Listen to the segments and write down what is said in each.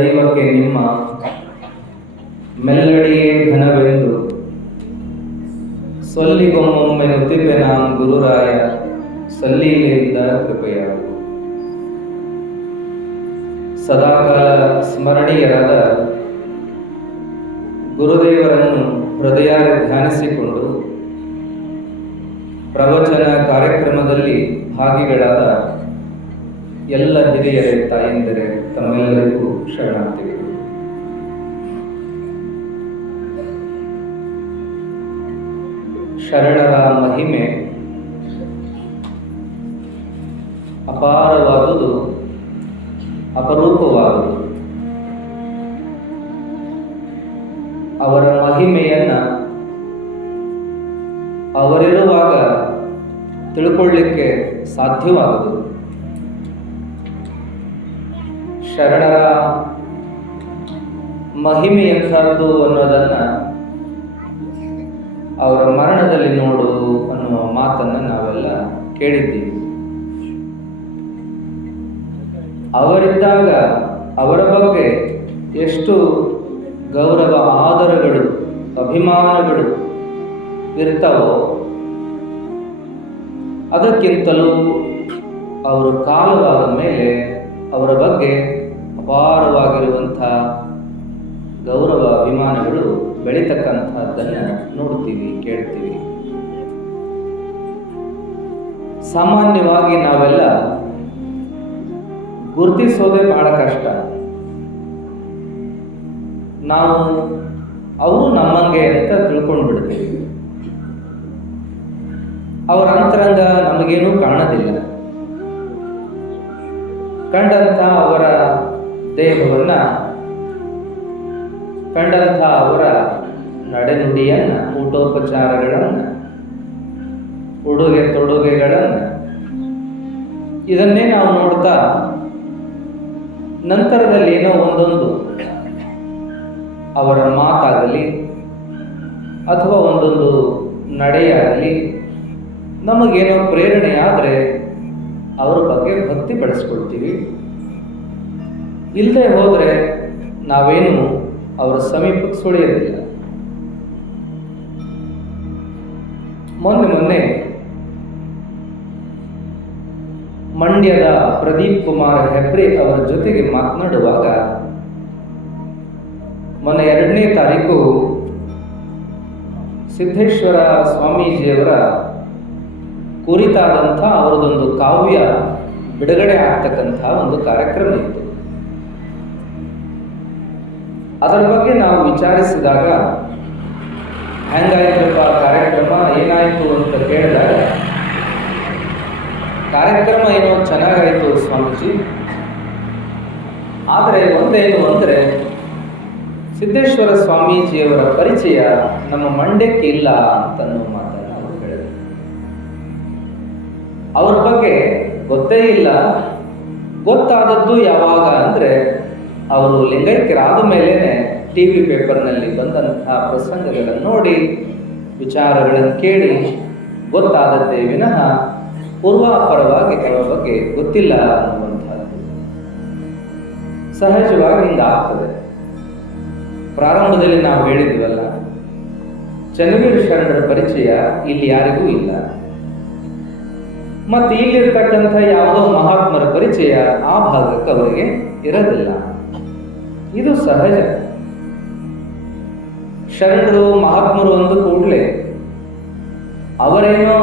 ದೈವಕ್ಕೆ ನಿಮ್ಮ ಮೆಲ್ಲಡಿಯೇ ಘನವೆಂದು ಸೊಲ್ಲಿಗೊಮ್ಮೊಮ್ಮೆ ನುತಿಪೆ ನಾಂ ಗುರುರಾಯ ಸಲ್ಲೀಲೆಯಿಂದ ಕೃಪೆಯಾಗು. ಸದಾಕಾಲ ಸ್ಮರಣೀಯರಾದ ಗುರುದೇವರನ್ನು ಹೃದಯಾರೆ ಧ್ಯಾನಿಸಿಕೊಂಡು ಪ್ರವಚನ ಕಾರ್ಯಕ್ರಮದಲ್ಲಿ ಭಾಗಿಗಳಾದ ಎಲ್ಲ ಹಿರಿಯರೇ, ತಾಯಂದಿರೇ, ತಮ್ಮೆಲ್ಲರಿಗೂ ಶರಣಾರ್ಥಿಗಳು. ಶರಣರ ಮಹಿಮೆ ಅಪಾರವಾದುದು, ಅಪರೂಪವಾದುದು. ಅವರ ಮಹಿಮೆಯನ್ನ ಅವರಿರುವಾಗ ತಿಳ್ಕೊಳ್ಳಿಕ್ಕೆ ಸಾಧ್ಯವಾಗುವುದು. ಶರಣರ ಮಹಿಮೆ ಎಂಥದ್ದು ಅನ್ನೋದನ್ನ ಅವರ ಮರಣದಲ್ಲಿ ನೋಡು ಅನ್ನುವ ಮಾತನ್ನು ನಾವೆಲ್ಲ ಕೇಳಿದ್ದೀವಿ. ಅವರಿದ್ದಾಗ ಅವರ ಬಗ್ಗೆ ಎಷ್ಟು ಗೌರವ, ಆದರಗಳು, ಅಭಿಮಾನಗಳು ಇರ್ತಾವೋ ಅದಕ್ಕಿಂತಲೂ ಅವರು ಕಾಲವಾದ ಮೇಲೆ ಅವರ ಬಗ್ಗೆ ಅಪಾರವಾಗಿರುವಂಥ ಗೌರವ, ಅಭಿಮಾನಗಳು ಬೆಳೀತಕ್ಕಂಥದ್ದನ್ನು ನೋಡ್ತೀವಿ, ಕೇಳ್ತೀವಿ. ಸಾಮಾನ್ಯವಾಗಿ ನಾವೆಲ್ಲ ಗುರುತಿಸೋದೇ ಬಹಳ ಕಷ್ಟ. ನಾವು ಅವರು ನಮ್ಮಂಗೆ ಅಂತ ತಿಳ್ಕೊಂಡು ಬಿಡ್ತೀವಿ. ಅವರ ಅಂತರಂಗ ನಮಗೇನೂ ಕಾಣೋದಿಲ್ಲ. ಕಂಡಂಥ ಅವರ ದೇಹವನ್ನ, ಕಂಡಂಥ ಅವರ ನಡೆನುಡಿಯನ್ನ, ಊಟೋಪಚಾರಗಳನ್ನ, ಉಡುಗೆ ತೊಡುಗೆಗಳನ್ನ, ಇದನ್ನೇ ನಾವು ನೋಡ್ತಾ ನಂತರದಲ್ಲಿ ಏನೋ ಒಂದೊಂದು ಅವರ ಮಾತಾಗಲಿ ಅಥವಾ ಒಂದೊಂದು ನಡೆಯಾಗಲಿ ನಮಗೇನೋ ಪ್ರೇರಣೆ ಆದರೆ ಅವರ ಬಗ್ಗೆ ಭಕ್ತಿ ಬೆಳೆಸ್ಕೊಳ್ತೀವಿ. ಇಲ್ಲದೆ ಹೋದರೆ ನಾವೇನು ಅವರ ಸಮೀಪಕ್ಕೆ ಸುಳಿಯೋದಿಲ್ಲ. ಮೊನ್ನೆ ಮಂಡ್ಯದ ಪ್ರದೀಪ್ ಕುಮಾರ್ ಹೆಬ್ರಿ ಅವರ ಜೊತೆಗೆ ಮಾತನಾಡುವಾಗ ಮೊನ್ನೆ 2ನೇ ತಾರೀಕು ಸಿದ್ದೇಶ್ವರ ಸ್ವಾಮೀಜಿಯವರ ಕುರಿತಾದಂಥ ಅವರದೊಂದು ಕಾವ್ಯ ಬಿಡುಗಡೆ ಆಗ್ತಕ್ಕಂಥ ಒಂದು ಕಾರ್ಯಕ್ರಮ ಇತ್ತು. ಅದರ ಬಗ್ಗೆ ನಾವು ವಿಚಾರಿಸಿದಾಗ ಹೆಂಗಾಯ್ತಪ್ಪ ಕಾರ್ಯಕ್ರಮ, ಏನಾಯಿತು ಅಂತ ಕೇಳಿದಾಗ, ಕಾರ್ಯಕ್ರಮ ಏನೋ ಚೆನ್ನಾಗಾಯಿತು ಸ್ವಾಮೀಜಿ, ಆದರೆ ಒಂದೇನು ಅಂದರೆ ಸಿದ್ದೇಶ್ವರ ಸ್ವಾಮೀಜಿಯವರ ಪರಿಚಯ ನಮ್ಮ ಮಂಡ್ಯಕ್ಕೆ ಇಲ್ಲ ಅಂತನ್ನೋ ಮಾತನ್ನು ಅವರು ಹೇಳಿದರು. ಅವರ ಬಗ್ಗೆ ಗೊತ್ತೇ ಇಲ್ಲ. ಗೊತ್ತಾದದ್ದು ಯಾವಾಗ ಅಂದರೆ ಅವರು ಲಿಂಗೈಕ್ಯರಾದ ಮೇಲೆ TV ಪೇಪರ್ನಲ್ಲಿ ಬಂದಂತಹ ಪ್ರಸಂಗಗಳನ್ನು ನೋಡಿ, ವಿಚಾರಗಳನ್ನು ಕೇಳಿ ಗೊತ್ತಾದದ್ದೇ ವಿನಃ ಪೂರ್ವಾಪರವಾಗಿ ಅವರ ಬಗ್ಗೆ ಗೊತ್ತಿಲ್ಲ ಅನ್ನುವಂಥದ್ದು. ಸಹಜವಾಗಿ ಹಿಂಗಾಗ್ತದೆ. ಪ್ರಾರಂಭದಲ್ಲಿ ನಾವು ಹೇಳಿದ್ವಲ್ಲ, ಚನ್ನವೀರ ಶರಣರ ಪರಿಚಯ ಇಲ್ಲಿ ಯಾರಿಗೂ ಇಲ್ಲ, ಮತ್ತು ಇಲ್ಲಿರ್ತಕ್ಕಂಥ ಯಾವುದೋ ಮಹಾತ್ಮರ ಪರಿಚಯ ಆ ಭಾಗಕ್ಕೆ ಅವರಿಗೆ ಇರೋದಿಲ್ಲ. ಇದು ಸಹಜ. ಶರಣರು ಮಹಾತ್ಮರು ಅಂದ ಕೂಡಲೇ ಅವರೇನೋ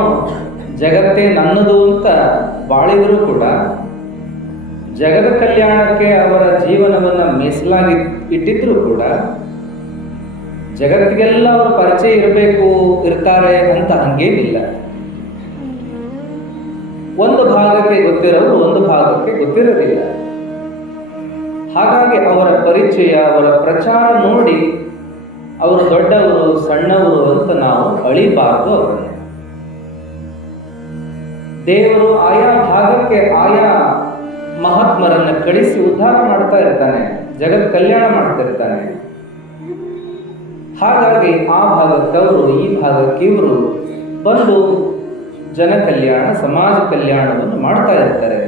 ಜಗತ್ತೇ ನನ್ನದು ಅಂತ ಬಾಳಿದರೂ ಕೂಡ ಜಗದ ಕಲ್ಯಾಣಕ್ಕೆ ಅವರ ಜೀವನವನ್ನು ಮೀಸಲಾಗಿ ಇಟ್ಟಿದ್ರು ಕೂಡ ಜಗತ್ತಿಗೆಲ್ಲ ಅವರ ಪರಿಚಯ ಇರ್ತಾರೆ ಅಂತ ಹಂಗೇನಿಲ್ಲ. ಒಂದು ಭಾಗಕ್ಕೆ ಗೊತ್ತಿರೋರು ಒಂದು ಭಾಗಕ್ಕೆ ಗೊತ್ತಿರೋದಿಲ್ಲ. ಹಾಗಾಗಿ ಅವರ ಪರಿಚಯ, ಅವರ ಪ್ರಚಾರ ನೋಡಿ ಅವರು ದೊಡ್ಡವರು ಸಣ್ಣವರು ಅಂತ ನಾವು ಅಳಿಬಾರದು. ಅವರನ್ನು ದೇವರು ಆಯಾ ಭಾಗಕ್ಕೆ ಆಯಾ ಮಹಾತ್ಮರನ್ನು ಕಳಿಸಿ ಉದ್ಧಾರ ಮಾಡ್ತಾ ಇರ್ತಾನೆ, ಜಗತ್ ಕಲ್ಯಾಣ ಮಾಡ್ತಾ ಇರ್ತಾನೆ. ಹಾಗಾಗಿ ಆ ಭಾಗಕ್ಕವರು ಈ ಭಾಗಕ್ಕೆ ಇವರು ಬಂದು ಜನ ಕಲ್ಯಾಣ, ಸಮಾಜ ಕಲ್ಯಾಣವನ್ನು ಮಾಡ್ತಾ ಇರ್ತಾರೆ.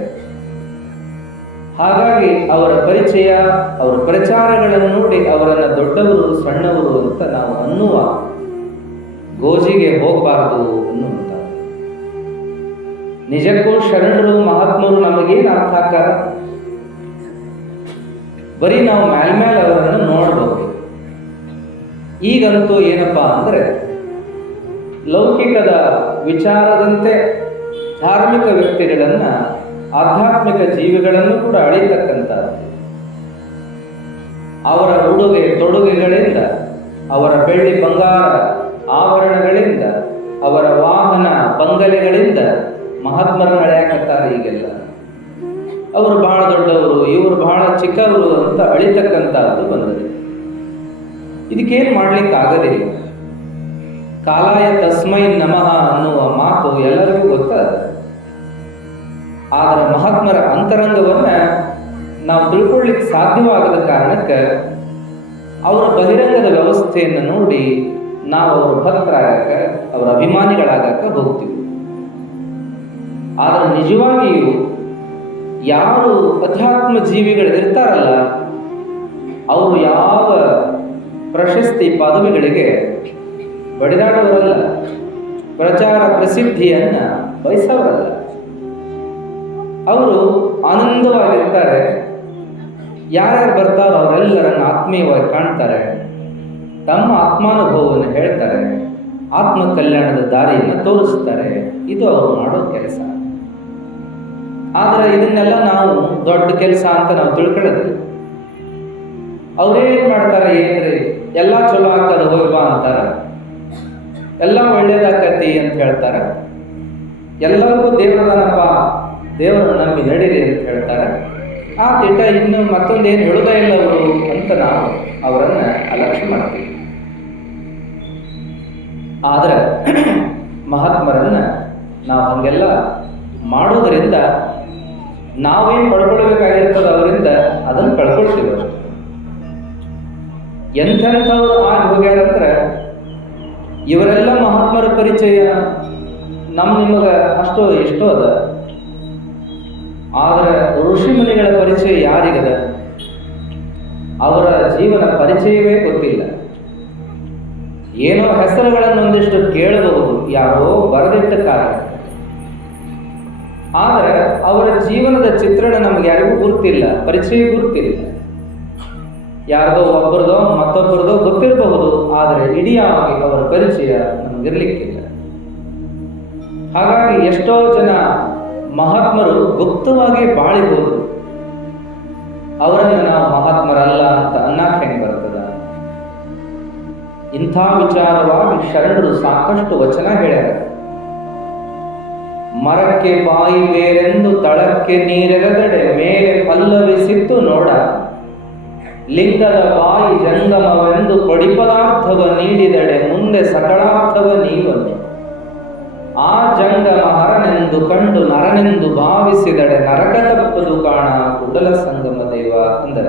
ಹಾಗಾಗಿ ಅವರ ಪರಿಚಯ, ಅವರ ಪ್ರಚಾರಗಳನ್ನು ನೋಡಿ ಅವರನ್ನು ದೊಡ್ಡವರು ಸಣ್ಣವರು ಅಂತ ನಾವು ಅನ್ನುವ ಗೋಜಿಗೆ ಹೋಗಬಾರದು ಅನ್ನುವಂಥ. ನಿಜಕ್ಕೂ ಶರಣರು ಮಹಾತ್ಮರು ನಮಗೇನು ಅರ್ಥ ಆಕಾರ? ಬರೀ ನಾವು ಮೇಲ್ಮೇಲೆ ಅವರನ್ನು ನೋಡ್ಬೋದು. ಈಗಂತೂ ಏನಪ್ಪಾ ಅಂದರೆ ಲೌಕಿಕದ ವಿಚಾರದಂತೆ ಧಾರ್ಮಿಕ ವ್ಯಕ್ತಿಗಳನ್ನು, ಆಧ್ಯಾತ್ಮಿಕ ಜೀವಿಗಳನ್ನು ಕೂಡ ಅಳಿತಕ್ಕಂಥದ್ದು. ಅವರ ಉಡುಗೆ ತೊಡುಗೆಗಳಿಂದ, ಅವರ ಬೆಳ್ಳಿ ಬಂಗಾರ ಆಭರಣಗಳಿಂದ, ಅವರ ವಾಹನ ಬಂಗಲೆಗಳಿಂದ ಮಹಾತ್ಮರನ್ನು ಅಳೆಯಕತ್ತಾರೆ ಈಗೆಲ್ಲ. ಅವರು ಬಹಳ ದೊಡ್ಡವರು, ಇವರು ಬಹಳ ಚಿಕ್ಕವರು ಅಂತ ಅಳಿತಕ್ಕಂಥದ್ದು ಬಂದಿದೆ. ಇದಕ್ಕೇನು ಮಾಡ್ಲಿಕ್ಕೆ ಆಗೋದಿಲ್ಲ. ಕಾಲಾಯ ತಸ್ಮೈ ನಮಃ ಅನ್ನುವ ಮಾತು ಎಲ್ಲರಿಗೂ ಗೊತ್ತಾದ. ಆದರೆ ಮಹಾತ್ಮರ ಅಂತರಂಗವನ್ನ ನಾವು ತಿಳ್ಕೊಳ್ಳಿಕ್ಕೆ ಸಾಧ್ಯವಾಗದ ಕಾರಣಕ್ಕೆ ಅವರ ಬಹಿರಂಗದ ವ್ಯವಸ್ಥೆಯನ್ನು ನೋಡಿ ನಾವು ಅವರ ಭಕ್ತರಾಗಕ್ಕೆ, ಅವರ ಅಭಿಮಾನಿಗಳಾಗಕ್ಕೆ ಹೋಗ್ತೀವಿ. ಆದರೆ ನಿಜವಾಗಿಯೂ ಯಾರು ಅಧ್ಯಾತ್ಮ ಜೀವಿಗಳು ಇರ್ತಾರಲ್ಲ, ಅವರು ಯಾವ ಪ್ರಶಸ್ತಿ ಪದವಿಗಳಿಗೆ ಬಡಿದಾಡುವರಲ್ಲ, ಪ್ರಚಾರ ಪ್ರಸಿದ್ಧಿಯನ್ನ ಬಯಸವರಲ್ಲ. ಅವರು ಆನಂದವಾಗಿರ್ತಾರೆ. ಯಾರ್ಯಾರು ಬರ್ತಾರೋ ಅವರೆಲ್ಲರನ್ನು ಆತ್ಮೀಯವಾಗಿ ಕಾಣ್ತಾರೆ, ತಮ್ಮ ಆತ್ಮಾನುಭವವನ್ನು ಹೇಳ್ತಾರೆ, ಆತ್ಮ ಕಲ್ಯಾಣದ ದಾರಿಯನ್ನು ತೋರಿಸ್ತಾರೆ. ಇದು ಅವರು ಮಾಡೋ ಕೆಲಸ. ಆದರೆ ಇದನ್ನೆಲ್ಲ ನಾವು ದೊಡ್ಡ ಕೆಲಸ ಅಂತ ನಾವು ತಿಳ್ಕೊಳ್ಳೋದು. ಅವ್ರೇನ್ ಮಾಡ್ತಾರೆ, ಏನ್ರಿ ಎಲ್ಲ ಚಲೋ ಆಗ್ತದೆ ಹೋಗಿ ಬಾ ಅಂತಾರ, ಎಲ್ಲ ಒಳ್ಳೇದಾಕತಿ ಅಂತ ಹೇಳ್ತಾರೆ, ಎಲ್ಲರಿಗೂ ದೇವರದನಪ್ಪ, ದೇವರನ್ನು ನಂಬಿ ನಡೀರಿ ಅಂತ ಹೇಳ್ತಾರೆ. ಆ ತಿಟ್ಟ ಇನ್ನು ಮತ್ತೊಂದೇನು ಹೇಳೋದೇ ಇಲ್ಲ ಅವರು ಅಂತ ನಾವು ಅವರನ್ನ ಅಲಕ್ಷ್ಯ ಮಾಡ್ತೀವಿ. ಆದ್ರೆ ಮಹಾತ್ಮರನ್ನ ನಾವು ಹಂಗೆಲ್ಲ ಮಾಡೋದರಿಂದ ನಾವೇನು ಪಡ್ಕೊಳ್ಬೇಕಾಗಿರ್ತದ ಅವರಿಂದ ಅದನ್ನು ಕಳ್ಕೊಳ್ತೀವಿ. ಎಂಥೆಂಥವ್ರು ಆಗಿ ಹೋಗ್ಯಾರಂದ್ರೆ ಇವರೆಲ್ಲ ಮಹಾತ್ಮರ ಪರಿಚಯ ನಿಮಗೆ ಅಷ್ಟೋ ಎಷ್ಟೋ ಅದ. ಆದರೆ ಋಷಿ ಮುನಿಗಳ ಪರಿಚಯ ಯಾರಿಗದ? ಅವರ ಜೀವನ ಪರಿಚಯವೇ ಗೊತ್ತಿಲ್ಲ. ಏನೋ ಹೆಸರುಗಳನ್ನು ಒಂದಿಷ್ಟು ಕೇಳಬಹುದು, ಯಾರೋ ಬರೆದಿಟ್ಟ ಕಾರಣ. ಆದರೆ ಅವರ ಜೀವನದ ಚಿತ್ರಣ ನಮ್ಗೆ ಯಾರಿಗೂ ಗುರ್ತಿಲ್ಲ, ಪರಿಚಯ ಗುರ್ತಿಲ್ಲ. ಯಾರ್ದೋ ಒಬ್ಬರದೋ ಮತ್ತೊಬ್ಬರದೋ ಗೊತ್ತಿರಬಹುದು, ಆದರೆ ಇಡಿಯಾಗಿ ಅವರ ಪರಿಚಯ ನಮಗಿರ್ಲಿಕ್ಕಿಲ್ಲ. ಹಾಗಾಗಿ ಎಷ್ಟೋ ಜನ ಮಹಾತ್ಮರು ಗುಪ್ತವಾಗಿ ಬಾಳಿ ಹೋದರು. ಅವರನ್ನು ನಾವು ಮಹಾತ್ಮರಲ್ಲ ಅಂತ ಅನ್ನಕ್ಕೆ ಹೆಂಗೆ ಬರ್ತದ? ಇಂಥ ವಿಚಾರವಾಗಿ ಶರಣರು ಸಾಕಷ್ಟು ವಚನ ಹೇಳ್ಯಾರ. ಮರಕ್ಕೆ ಬಾಯಿ ಬೇರೆಂದು ತಳಕ್ಕೆ ನೀರೆರಗಡೆ ಮೇಲೆ ಪಲ್ಲವಿಸಿತ್ತು ನೋಡ, ಲಿಂಗದ ಬಾಯಿ ಜಂಗಮವೆಂದು ಕೊಡಿ ಪದಾರ್ಥವ ನೀಡಿದಡೆ ಮುಂದೆ ಸಕಲಾರ್ಥವ ನೀವನ್ನು. ಆ ಜಂಗಮ ಹರನೆಂದು ಕಂಡು ನರನೆಂದು ಭಾವಿಸಿದಡೆ ನರಕ ತಪ್ಪದು ಕಾಣ ಕುಡಲ ಸಂಗಮ ದೇವ ಅಂದರ.